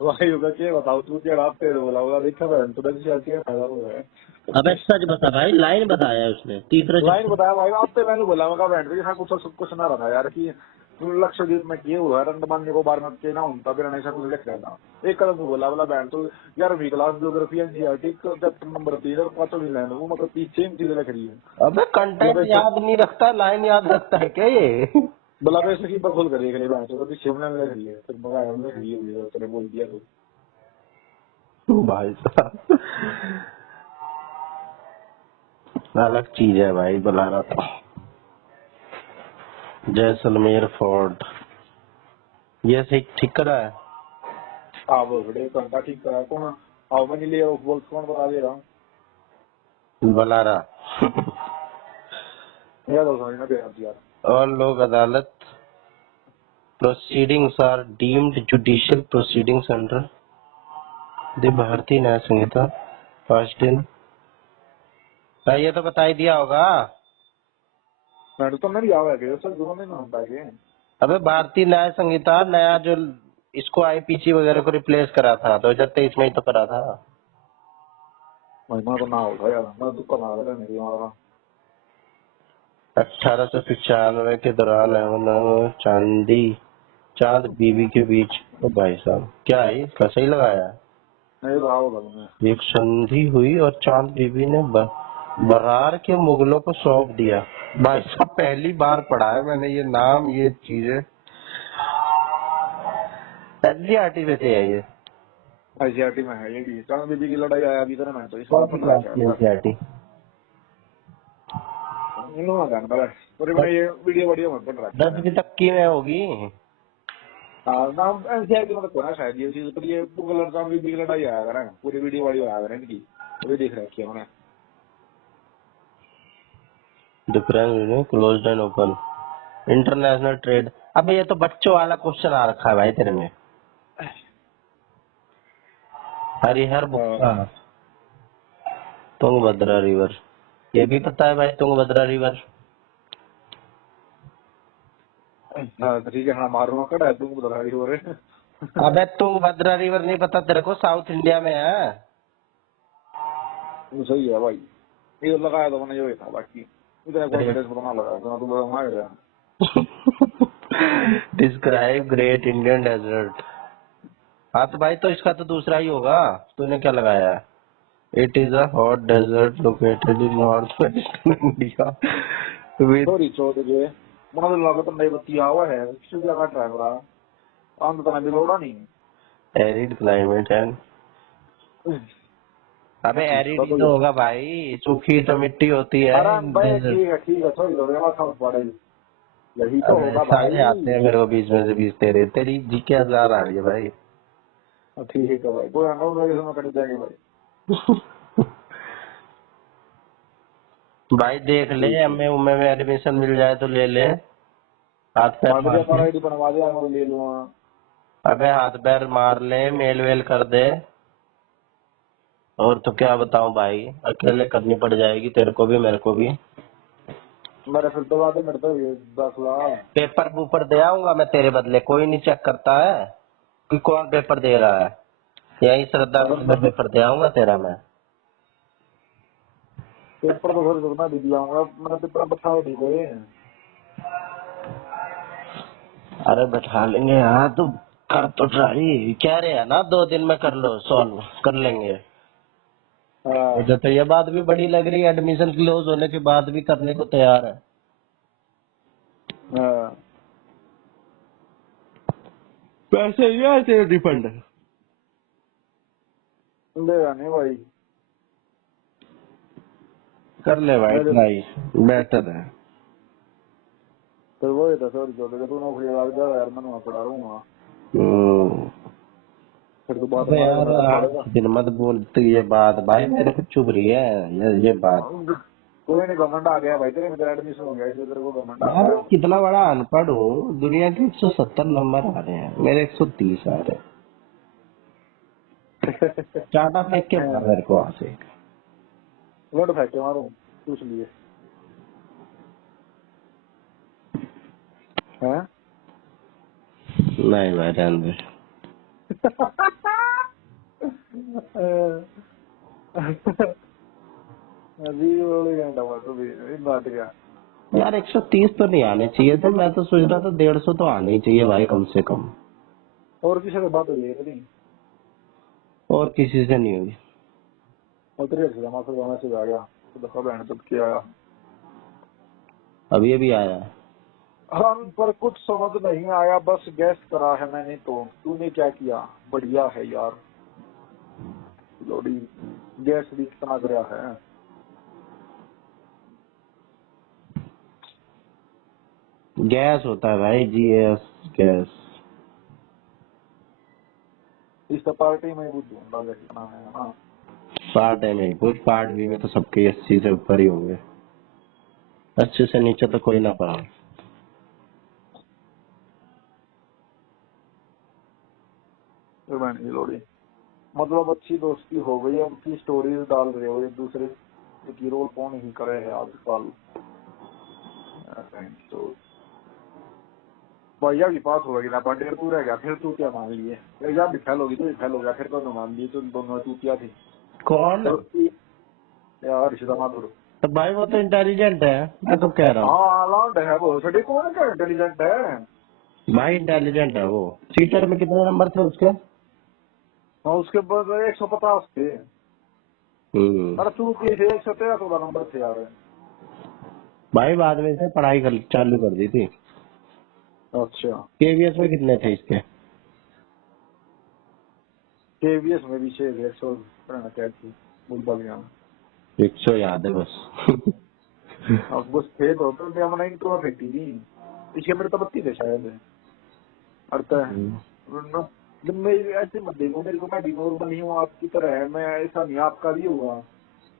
भाई होगा क्या बताओ तू क्या रात पे बोला होगा देखा मैं तो एनसीईआरटी का फायदा हो है अबे सच बता भाई लाइन बताया उसने तीसरा लाइन बताया भाई आप पे मैंने बोला होगा बैंड के साथ कुछ ना रहा यार कि लक्षद्वीप में किए हुआ है अंडमान निकोबार में के ना उनका फिर ऐसा कुछ लिख रहा था एक कदम बोला बोला बैंड तो 11वीं class geography NCERT chapter number 3 और 5वीं लाइन वो मतलब 3 सेम चीजें लिख रही है अबे कंटेंट याद नहीं रखता लाइन याद रखता है क्या ये बोला वैसे की बखोल करिए कहीं बैंड तो शिमला में लिख रही है फिर मगा हम लिख रही है तो बोल दिया तो भाई साहब अलग चीज है भाई बुला रहा था जैसलमेर फोर्ट ये सही ठीक करा है हाँ वो बड़े घंटा ठीक करा कौन आओ मैंने लिया बोल कौन बता दे रहा हूँ बुला रहा याद हो समझना यार और लोक अदालत proceedings are deemed judicial proceedings under the भारतीय न्याय संहिता फर्स्ट दिन ये तो बता ही दिया होगा मैंने तो नहीं याद है सर दोनों में ना पाएंगे अबे भारतीय न्याय संहिता नया जो इसको आईपीसी वगैरह को रिप्लेस करा था 2023 में ही तो करा था महिमा तो ना होगा यार मैं तो कमा रहा नहीं हमारा 1895 के दौरान चांद बीबी के बीच ओ भाई साहब क्या है इसका सही लगाया है नहीं रहा होगा मैंने एक संधि हुई और चांद बीबी ने बरार के मुगलों को सौंप दिया भाई साहब पहली बार पढ़ा है मैंने ये नाम ये चीजें एनसीईआरटी में से है ये आईसीआरटी में है ये भी चांद बीबी की लड़ाई आया अभी तरह मैं तो इस कौन बार सी क्लास की एनसीईआरटी इन्होंने गान बड़ा और मैं ये वीडियो में पढ़ रहा 10वीं तक की में होगी नाम एनसीईआरटी में तो कोना शायद ये चीज पर ये मुगल चांद बीबी की लड़ाई आया करें पूरी वीडियो वाली आया करें इनकी वो देख रखी है मैंने difference closed end open international trade. अबे ये तो बच्चों वाला क्वेश्चन आ रखा है भाई तेरे में। हरिहर बुक्का, तुंगभद्रा रिवर, ये भी पता है भाई तुंगभद्रा रिवर। हाँ तो ठीक है, हाँ मारूंगा कड़ा है तुम बता रही हो रहे। अबे तुंगभद्रा रिवर नहीं पता तेरे को? साउथ इंडिया में है। वो सही है भाई, ये लगाया तो मैंने जो था, बाकी इतना कॉन्फिडेंस बना लगाया तो तू बता रहा डिस्क्राइब ग्रेट इंडियन डेजर्ट। हाँ तो भाई तो इसका तो दूसरा ही होगा, तूने क्या लगाया है? It is a hot desert located in north western India with sorry चो तुझे मना तो लगा तो नई बत्ती आवा है किसी का काट रहा है बड़ा आम तो भी लोड़ा नहीं। Arid climate and. अबे एरिड ही तो होगा भाई, सूखी तो मिट्टी होती है आराम भाई, डेजर्ट। ठीक है सॉरी तो मेरा था पड़े, यही तो अबे होगा भाई। सारे आते हैं मेरे को बीच में से, बीच तेरी जी के हजार आ रही है भाई। ठीक है भाई, कोई अनाउंस वगैरह में कट जाएंगे भाई। भाई देख ले, एमए उमे में एडमिशन मिल जाए तो ले ले, हाथ पैर मान मार लीजिए हमारा के। आईडी बनवा दिया, मैं ले लूंगा। अबे हाथ पैर मार ले, मेल वेल कर दे। और तो क्या बताऊं भाई, अकेले करनी पड़ जाएगी तेरे को भी मेरे को भी। मेरे फिर तो बात है, मेरे तो 10 लाख। पेपर वूपर दे आऊंगा मैं तेरे बदले, कोई नहीं चेक करता है कि कौन पेपर दे रहा है। यही श्रद्धा का मैं पेपर दे आऊंगा तेरा मैं। पेपर तो फिर मैं भी दिलाऊंगा, मेरा पेपर बताओ ठीक है। अरे बैठा लेंगे यहाँ तो, कर तो ट्राई कह रहे हैं ना, 2 दिन में कर लो, सॉल्व कर लेंगे। हाँ मुझे तो ये बात भी बड़ी लग रही है, एडमिशन क्लोज होने के बाद भी करने को तैयार है। हाँ पैसे ये आए तेरे रिफंड? लेगा नहीं भाई, कर ले भाई मेरे ट्राई, बेटर है। तो वो था सॉरी जो तू नौकरी लग जा यार, मैं वहाँ पढ़ा रहूंगा, फिर तो बात अबे मारे यार मेरे आज पड़ेगा। दिन मत बोलते ये बात भाई, मेरे को चुभ रही है ये बात। कोई नहीं, गवर्नमेंट आ गया भाई, तेरे मेरा एडमिशन हो गया इसलिए तेरे को गवर्नमेंट आ यार गया। मैं कितना बड़ा अनपढ़ हूँ, दुनिया के 170 नंबर आ रहे हैं, मेरे 130 आ रहे हैं। चाटा फेंक के मार मेरे को वहां से। लोड फेंके मारूं पूछ लिए हैं। नहीं भाई रहने दे। अभी वो घंटा हुआ तो भी बात गया। यार 130 तो नहीं आने चाहिए थे, मैं तो सोच रहा था 150 तो आने ही चाहिए भाई कम से कम। और किसी से बात हो रही है नहीं? और किसी से नहीं हुई। और तेरे से जमा से मैसेज आ गया तो दफा बहन तब किया। अभी अभी आया है। हम पर कुछ समझ नहीं आया, बस गैस करा है मैंने, तो तूने क्या किया? बढ़िया है यार, लोडी गैस भी कितना गया है। गैस होता है भाई, GS गैस। इस पार्टी में भी ढूंढा देखना है ना। पार्ट है नहीं, कुछ पार्ट भी में तो सबके 80 से ऊपर ही होंगे, 80 से नीचे तो कोई ना पाए। तो बहन की लोडी, मतलब अच्छी दोस्ती हो गई, अब की स्टोरीज डाल रहे हो एक दूसरे की, रोल कौन ही करे है आजकल। तो भैया भी पास हो गई ना, बर्थडे तू रह गया, फिर तू क्या मान लिए? भैया भी फेल होगी, तू भी फेल हो गया, फिर दोनों मान लिए, तो दोनों तू क्या थी? कौन? तो यार ऋषिता माधुर। तो भाई वो तो इंटेलिजेंट है, मैं तो कह रहा हूँ। हाँ लॉन्ड है वो, सड़ी कौन क्या इंटेलिजेंट है? भाई इंटेलिजेंट है वो। सीटर में कितने नंबर थे उसके? हाँ उसके बाद 150 थे, अरे तू के 113 नंबर थे यार। भाई बाद में से पढ़ाई चालू कर दी थी। अच्छा KVS में कितने थे इसके? केवीएस में भी 100 क्या थी, भूल पा गया। 100 याद है बस। अब बस थे तो हमने इंट्रो में फेंकी थी, इसके मेरे तो 32 थे शायद। अर्थात जब मैं ऐसे मत देखो मेरे को, मैं भी नॉर्मल नहीं हूँ आपकी तरह है, मैं ऐसा नहीं आपका भी हुआ,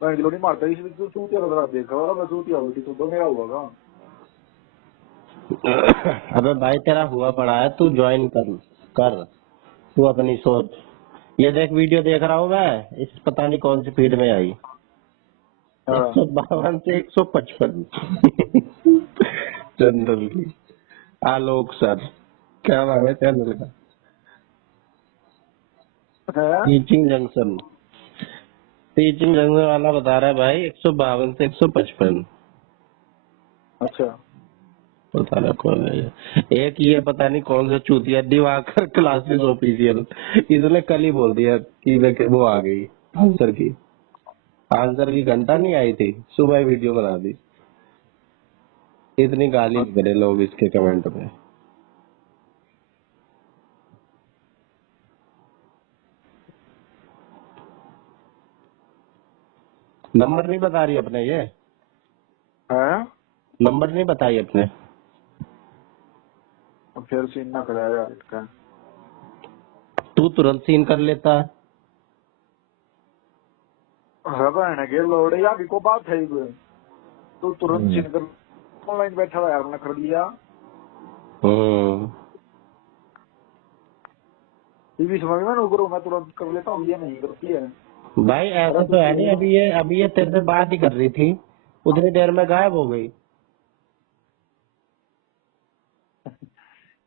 मैं नहीं मारता इसलिए तू चूतिया बदला देखा और मैं चूतिया होती तो मेरा हुआ। अबे भाई तेरा हुआ पड़ा है, तू ज्वाइन कर कर तू अपनी सोच। ये देख वीडियो देख रहा हूँ मैं, इस पता नहीं कौन सी फीड में आई, हाँ। 152 से 155 जनरल की। आलोक सर, क्या नाम है चैनल का? है? Teaching junction. टीचिंग जंक्शन वाला बता रहा है भाई 152 से 155। अच्छा। पता नहीं कौन है ये। एक ये पता नहीं कौन सा चूतिया दिवाकर क्लासेस ऑफिशियल, इसने कल ही बोल दिया कि वो आ गई आंसर की घंटा नहीं आई थी, सुबह वीडियो बना दी। इतनी गाली करे लोग इसके कमेंट में। नंबर नहीं बता रही अपने, ये है? नंबर नहीं बताई अपने। फिर सीन ना कराया यार इसका। तू तुरंत सीन कर लेता। बहन के लोड़े या को बात है कोई, तो तुरंत सीन कर। ऑनलाइन बैठा हुआ यार, मैंने कर लिया। टीवी समझ में ऊपर मैं तुरंत कर लेता हूँ, ये नहीं करती है। भाई ऐसा तो है नहीं, अभी ये तेरे से बात ही कर रही थी, उतनी देर में गायब हो गई।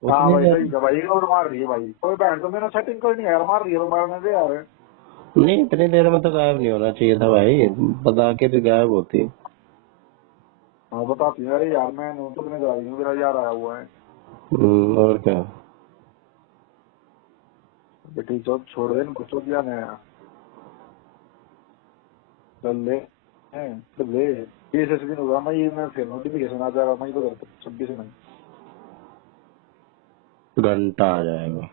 हाँ उतनी भाई देर सही है भाई, और मार रही है भाई कोई बहन, तो मैंने सेटिंग करनी है यार, मार रही है तो मारने दे यार। नहीं, इतनी देर में तो गायब नहीं होना चाहिए था भाई, बता के भी गायब होती। हाँ बताती है, अरे यार मैं तुमने जा रही हूँ, मेरा यार आया हुआ है। और क्या। बेटी चौथ छोड़ दे, कुछ तो किया नहीं आया। चल ले तो ले, 20 दिन होगा मैं फिर नोटिफिकेशन आ जाएगा, मैं तो 26 में। घंटा आ जाएगा।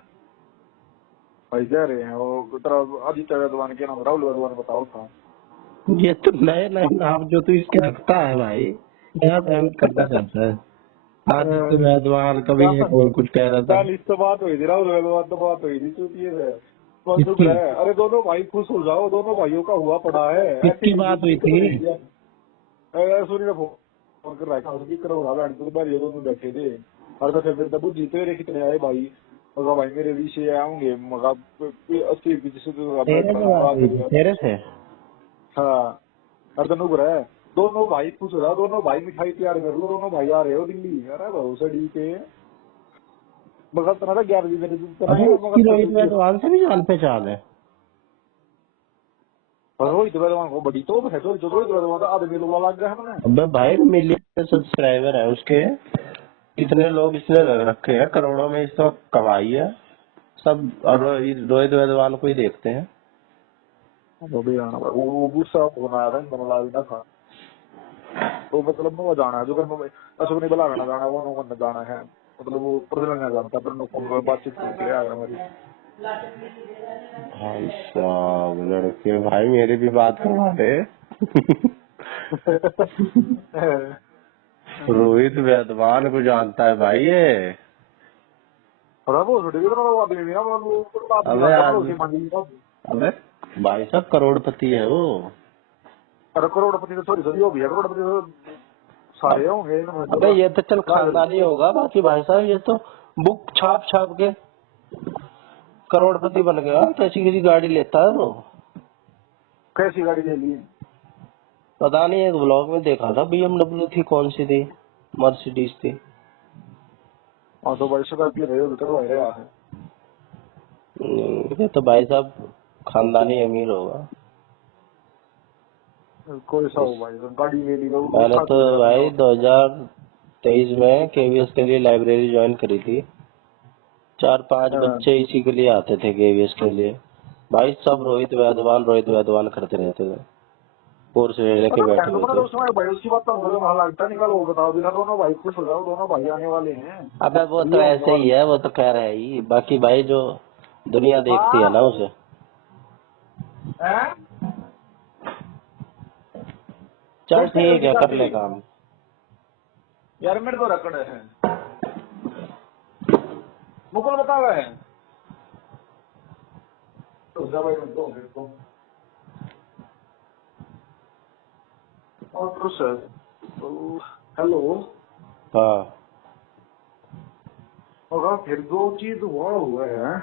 भाई कह रहे हैं वो तरह आदित्य वैद्वान के नाम राहुल वैद्वान बताओ था। ये तो नए नए नाम जो तू इसके रखता है भाई, यहाँ पे करना चाहता है। आदित्य वैद्वान, कभी एक और कुछ कह रहा था। 40 तो बात हुई थी, राहुल वैद्वान तो बात हुई थी, चूतिए से किसकी अरे दोनों भाई खुश हो जाओ, दोनों भाइयों का हुआ पड़ा है। किसकी बात हुई थी? सूर्य ने फोन कर रखा, उसकी करो रहा है, तो भाई दोनों बैठे थे। और तो फिर तब जीते रहे कितने आए भाई, मगा भाई मेरे विषय आऊंगे, मगा 80 से तेरे से बात हुई थी, तेरे से? हाँ। और तो नुक रहा है, दोनों भाई खुश हो रहा, दोनों भाई मिठाई तैयार कर लो, दोनों भाई आ रहे हो दिल्ली। अरे भाई सड़ी के मगर तरह 11 अबे उसकी रोहित वैद्वान से भी जान पहचान है। रोहित वैद्वान को बड़ी तो है, तो रोहित वैद्वान आदमी लोग लग गया है मैंने। अबे भाई मिलियन सब्सक्राइबर है उसके, इतने लोग इसने रख रखे हैं, करोड़ों में इस वक्त कमाई है सब, और रोहित वैद्वान को ही देखते हैं। वो भी आना, वो गुस्सा बनाया था बनला भी ना था, तो मतलब वो जाना है जो कर अशोक ने बुला रहना जाना, वो नो जाना है, मतलब वो प्रदर्शन नहीं जानता, पर नो बातचीत करके आ गया हमारी। भाई साहब लड़के, भाई मेरी भी बात करवा दे। रोहित वैद्वान को जानता है भाई ये। अरे वो छोटे वो आदमी भी ना, वो बात नहीं अबे करता ना, आज, उसे मांगी। अबे भाई साहब करोड़पति है वो। अरे करोड़पति तो थोड़ी थोड़ी हो गई है, करोड़पति तो सारे होंगे। अबे ये तो चल खानदानी होगा, बाकी भाई साहब ये तो बुक छाप छाप के करोड़पति बन गया। कैसी कैसी गाड़ी लेता है वो। कैसी गाड़ी ले ली? पता नहीं, एक ब्लॉग में देखा था, BMW थी, कौन सी थी, मर्सिडीज थी। हाँ तो भाई स्कॉर्पियो रहे हो तो रहा है। ये तो भाई साहब खानदानी अमीर होगा। कोई सा हो भाई, तो गाड़ी ले ली तो मैंने तो भाई 2023 में KVS के लिए लाइब्रेरी ज्वाइन करी थी। 4-5 बच्चे इसी के लिए आते थे KVS के लिए। भाई सब रोहित वैद्वान करते रहते थे, कोर्स लेने के बैठे हुए थे। उसमें भाई उसकी बात तो वहां लगता निकल, वो बताओ बिना दोनों भाई खुश हो जाओ, दोनों भाई आने वाले हैं। अबे वो तो ऐसे ही है, वो तो कह रहा है ही, बाकी भाई जो दुनिया देखती है ना उसे। चल ठीक है, कर ले काम। यार मेरे को रखना है, मुकुल बता रहे हैं तो भाई तो और प्रोसेस। हेलो हाँ होगा फिर जो चीज हुआ है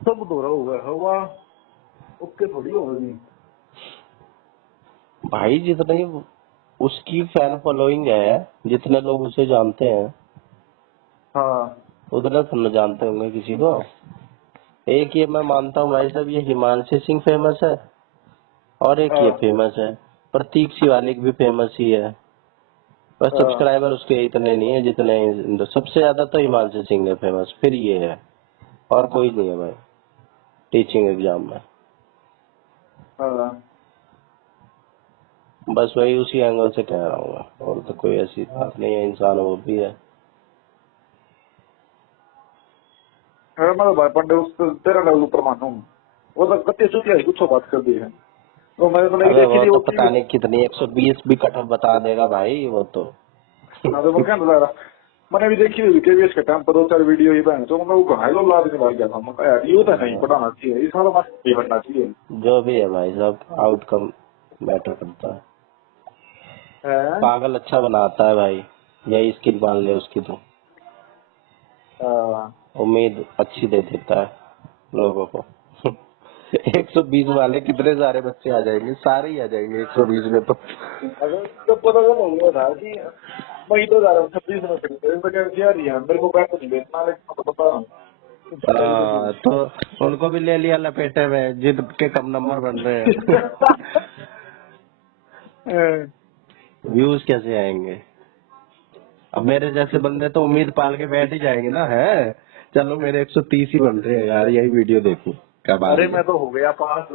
सब दोहरा हुआ ओके थोड़ी होगी। भाई जितनी उसकी फैन फॉलोइंग है, जितने लोग उसे जानते हैं हाँ उतने तो न जानते होंगे किसी को। एक ये मैं मानता हूँ भाई साहब, ये हिमांशु सिंह फेमस है और एक ये फेमस है, प्रतीक शिवालिक भी फेमस ही है। बस सब्सक्राइबर उसके इतने नहीं है जितने, सबसे ज्यादा तो हिमांशु सिंह है फेमस, फिर ये है, और कोई नहीं है भाई टीचिंग एग्जाम में। हाँ। बस वही उसी एंगल से कह रहा हूँ मैं, और तो कोई ऐसी बात नहीं है, इंसान वो भी है। अरे मैं तो भाई पंडे उस तेरा लेवल ऊपर मानू, वो तो कत्ते चुतिया ही कुछ बात कर दी है। तो मैंने तो नहीं अबे देखी वो थी तो वो पता नहीं कितनी 120 भी कट बता देगा भाई वो तो। हाँ तो वो क्या बता रहा, मैंने भी देखी हुई केवीएस के टाइम पर 2-4 वीडियो ही बहन, तो मैं वो कहा लो लाद के मार गया था। मैं कहा यार ये तो नहीं पढ़ाना चाहिए, इस वाला बात नहीं बनना चाहिए। जो भी है भाई साहब, आउटकम मैटर करता है। हैं? पागल अच्छा बनाता है भाई, यही स्किल मान ले उसकी तो। हाँ। उम्मीद अच्छी दे देता है लोगों को। 120 वाले कितने सारे बच्चे आ जाएंगे, सारे ही आ जाएंगे 120 में तो। अगर तो पता तो नहीं हुआ था कि मैं तो जा रहा हूँ 26 में खरीदे, तो क्या किया नहीं है मेरे को पैसे नहीं बेचना, लेकिन मैं तो बता रहा हूँ तो उनको भी ले लिया लपेटे में जिनके कम नंबर बन रहे हैं। व्यूज कैसे आएंगे? अब मेरे जैसे बंदे तो उम्मीद पाल के बैठ ही जाएंगे ना, है चलो मेरे 130 ही बन रहे हैं यार, यही वीडियो देखूं कब आ अरे रही मैं तो हो गया पास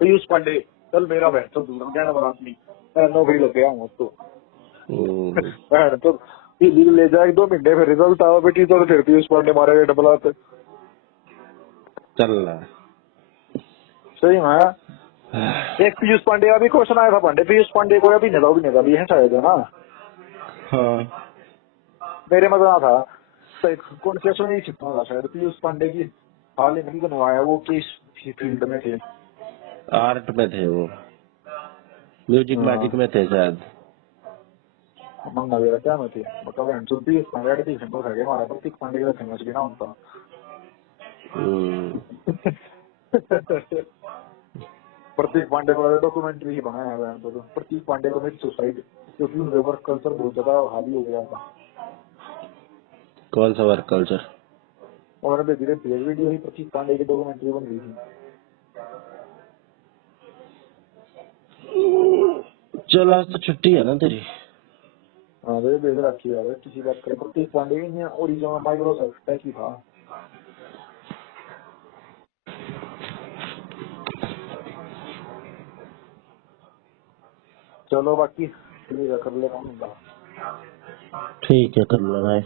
पीयूष पांडे, कल मेरा बैठ तो दूर क्या ना आदमी नौकरी लग गया हूँ तो है। तो ले जाए 2 महीने फिर रिजल्ट आओ बेटी, तो फिर पीयूष पांडे मारेगा डबल आते चल रहा है। सही में। एक पीयूष पांडे का भी क्वेश्चन आया था, पांडे पीयूष पांडे को अभिनेता भी है शायद, है ना? हाँ मेरे में तो था कौन कैसे नहीं छिपा था शायद पीयूष पांडे की हाल ही में बनवाया, वो किस फील्ड में थे? आर्ट में थे वो, म्यूजिक मैजिक में थे शायद। मंगा मेरा क्या में थे मतलब पीयूष पांडे का फेमस है हमारा, प्रतीक पांडे का फेमस भी ना होता। प्रतीक पांडे का डॉक्यूमेंट्री ही बनाया है तो प्रतीक पांडे को सुसाइड, क्योंकि उनके वर्क कल्चर बहुत ज्यादा हावी हो गया था। कौन सा वर्क कल्चर? और धीरे धीरे वीडियो ही प्रतीक पांडे की डॉक्यूमेंट्री बन रही थी। चल आज तो छुट्टी है ना तेरी? हाँ तो बेच रखी है किसी बात करें, प्रतीक पांडे ने ओरिजिनल माइक्रोसॉफ्ट टेक ही था। चलो बाकी कर ले। ठीक है कर लो भाई।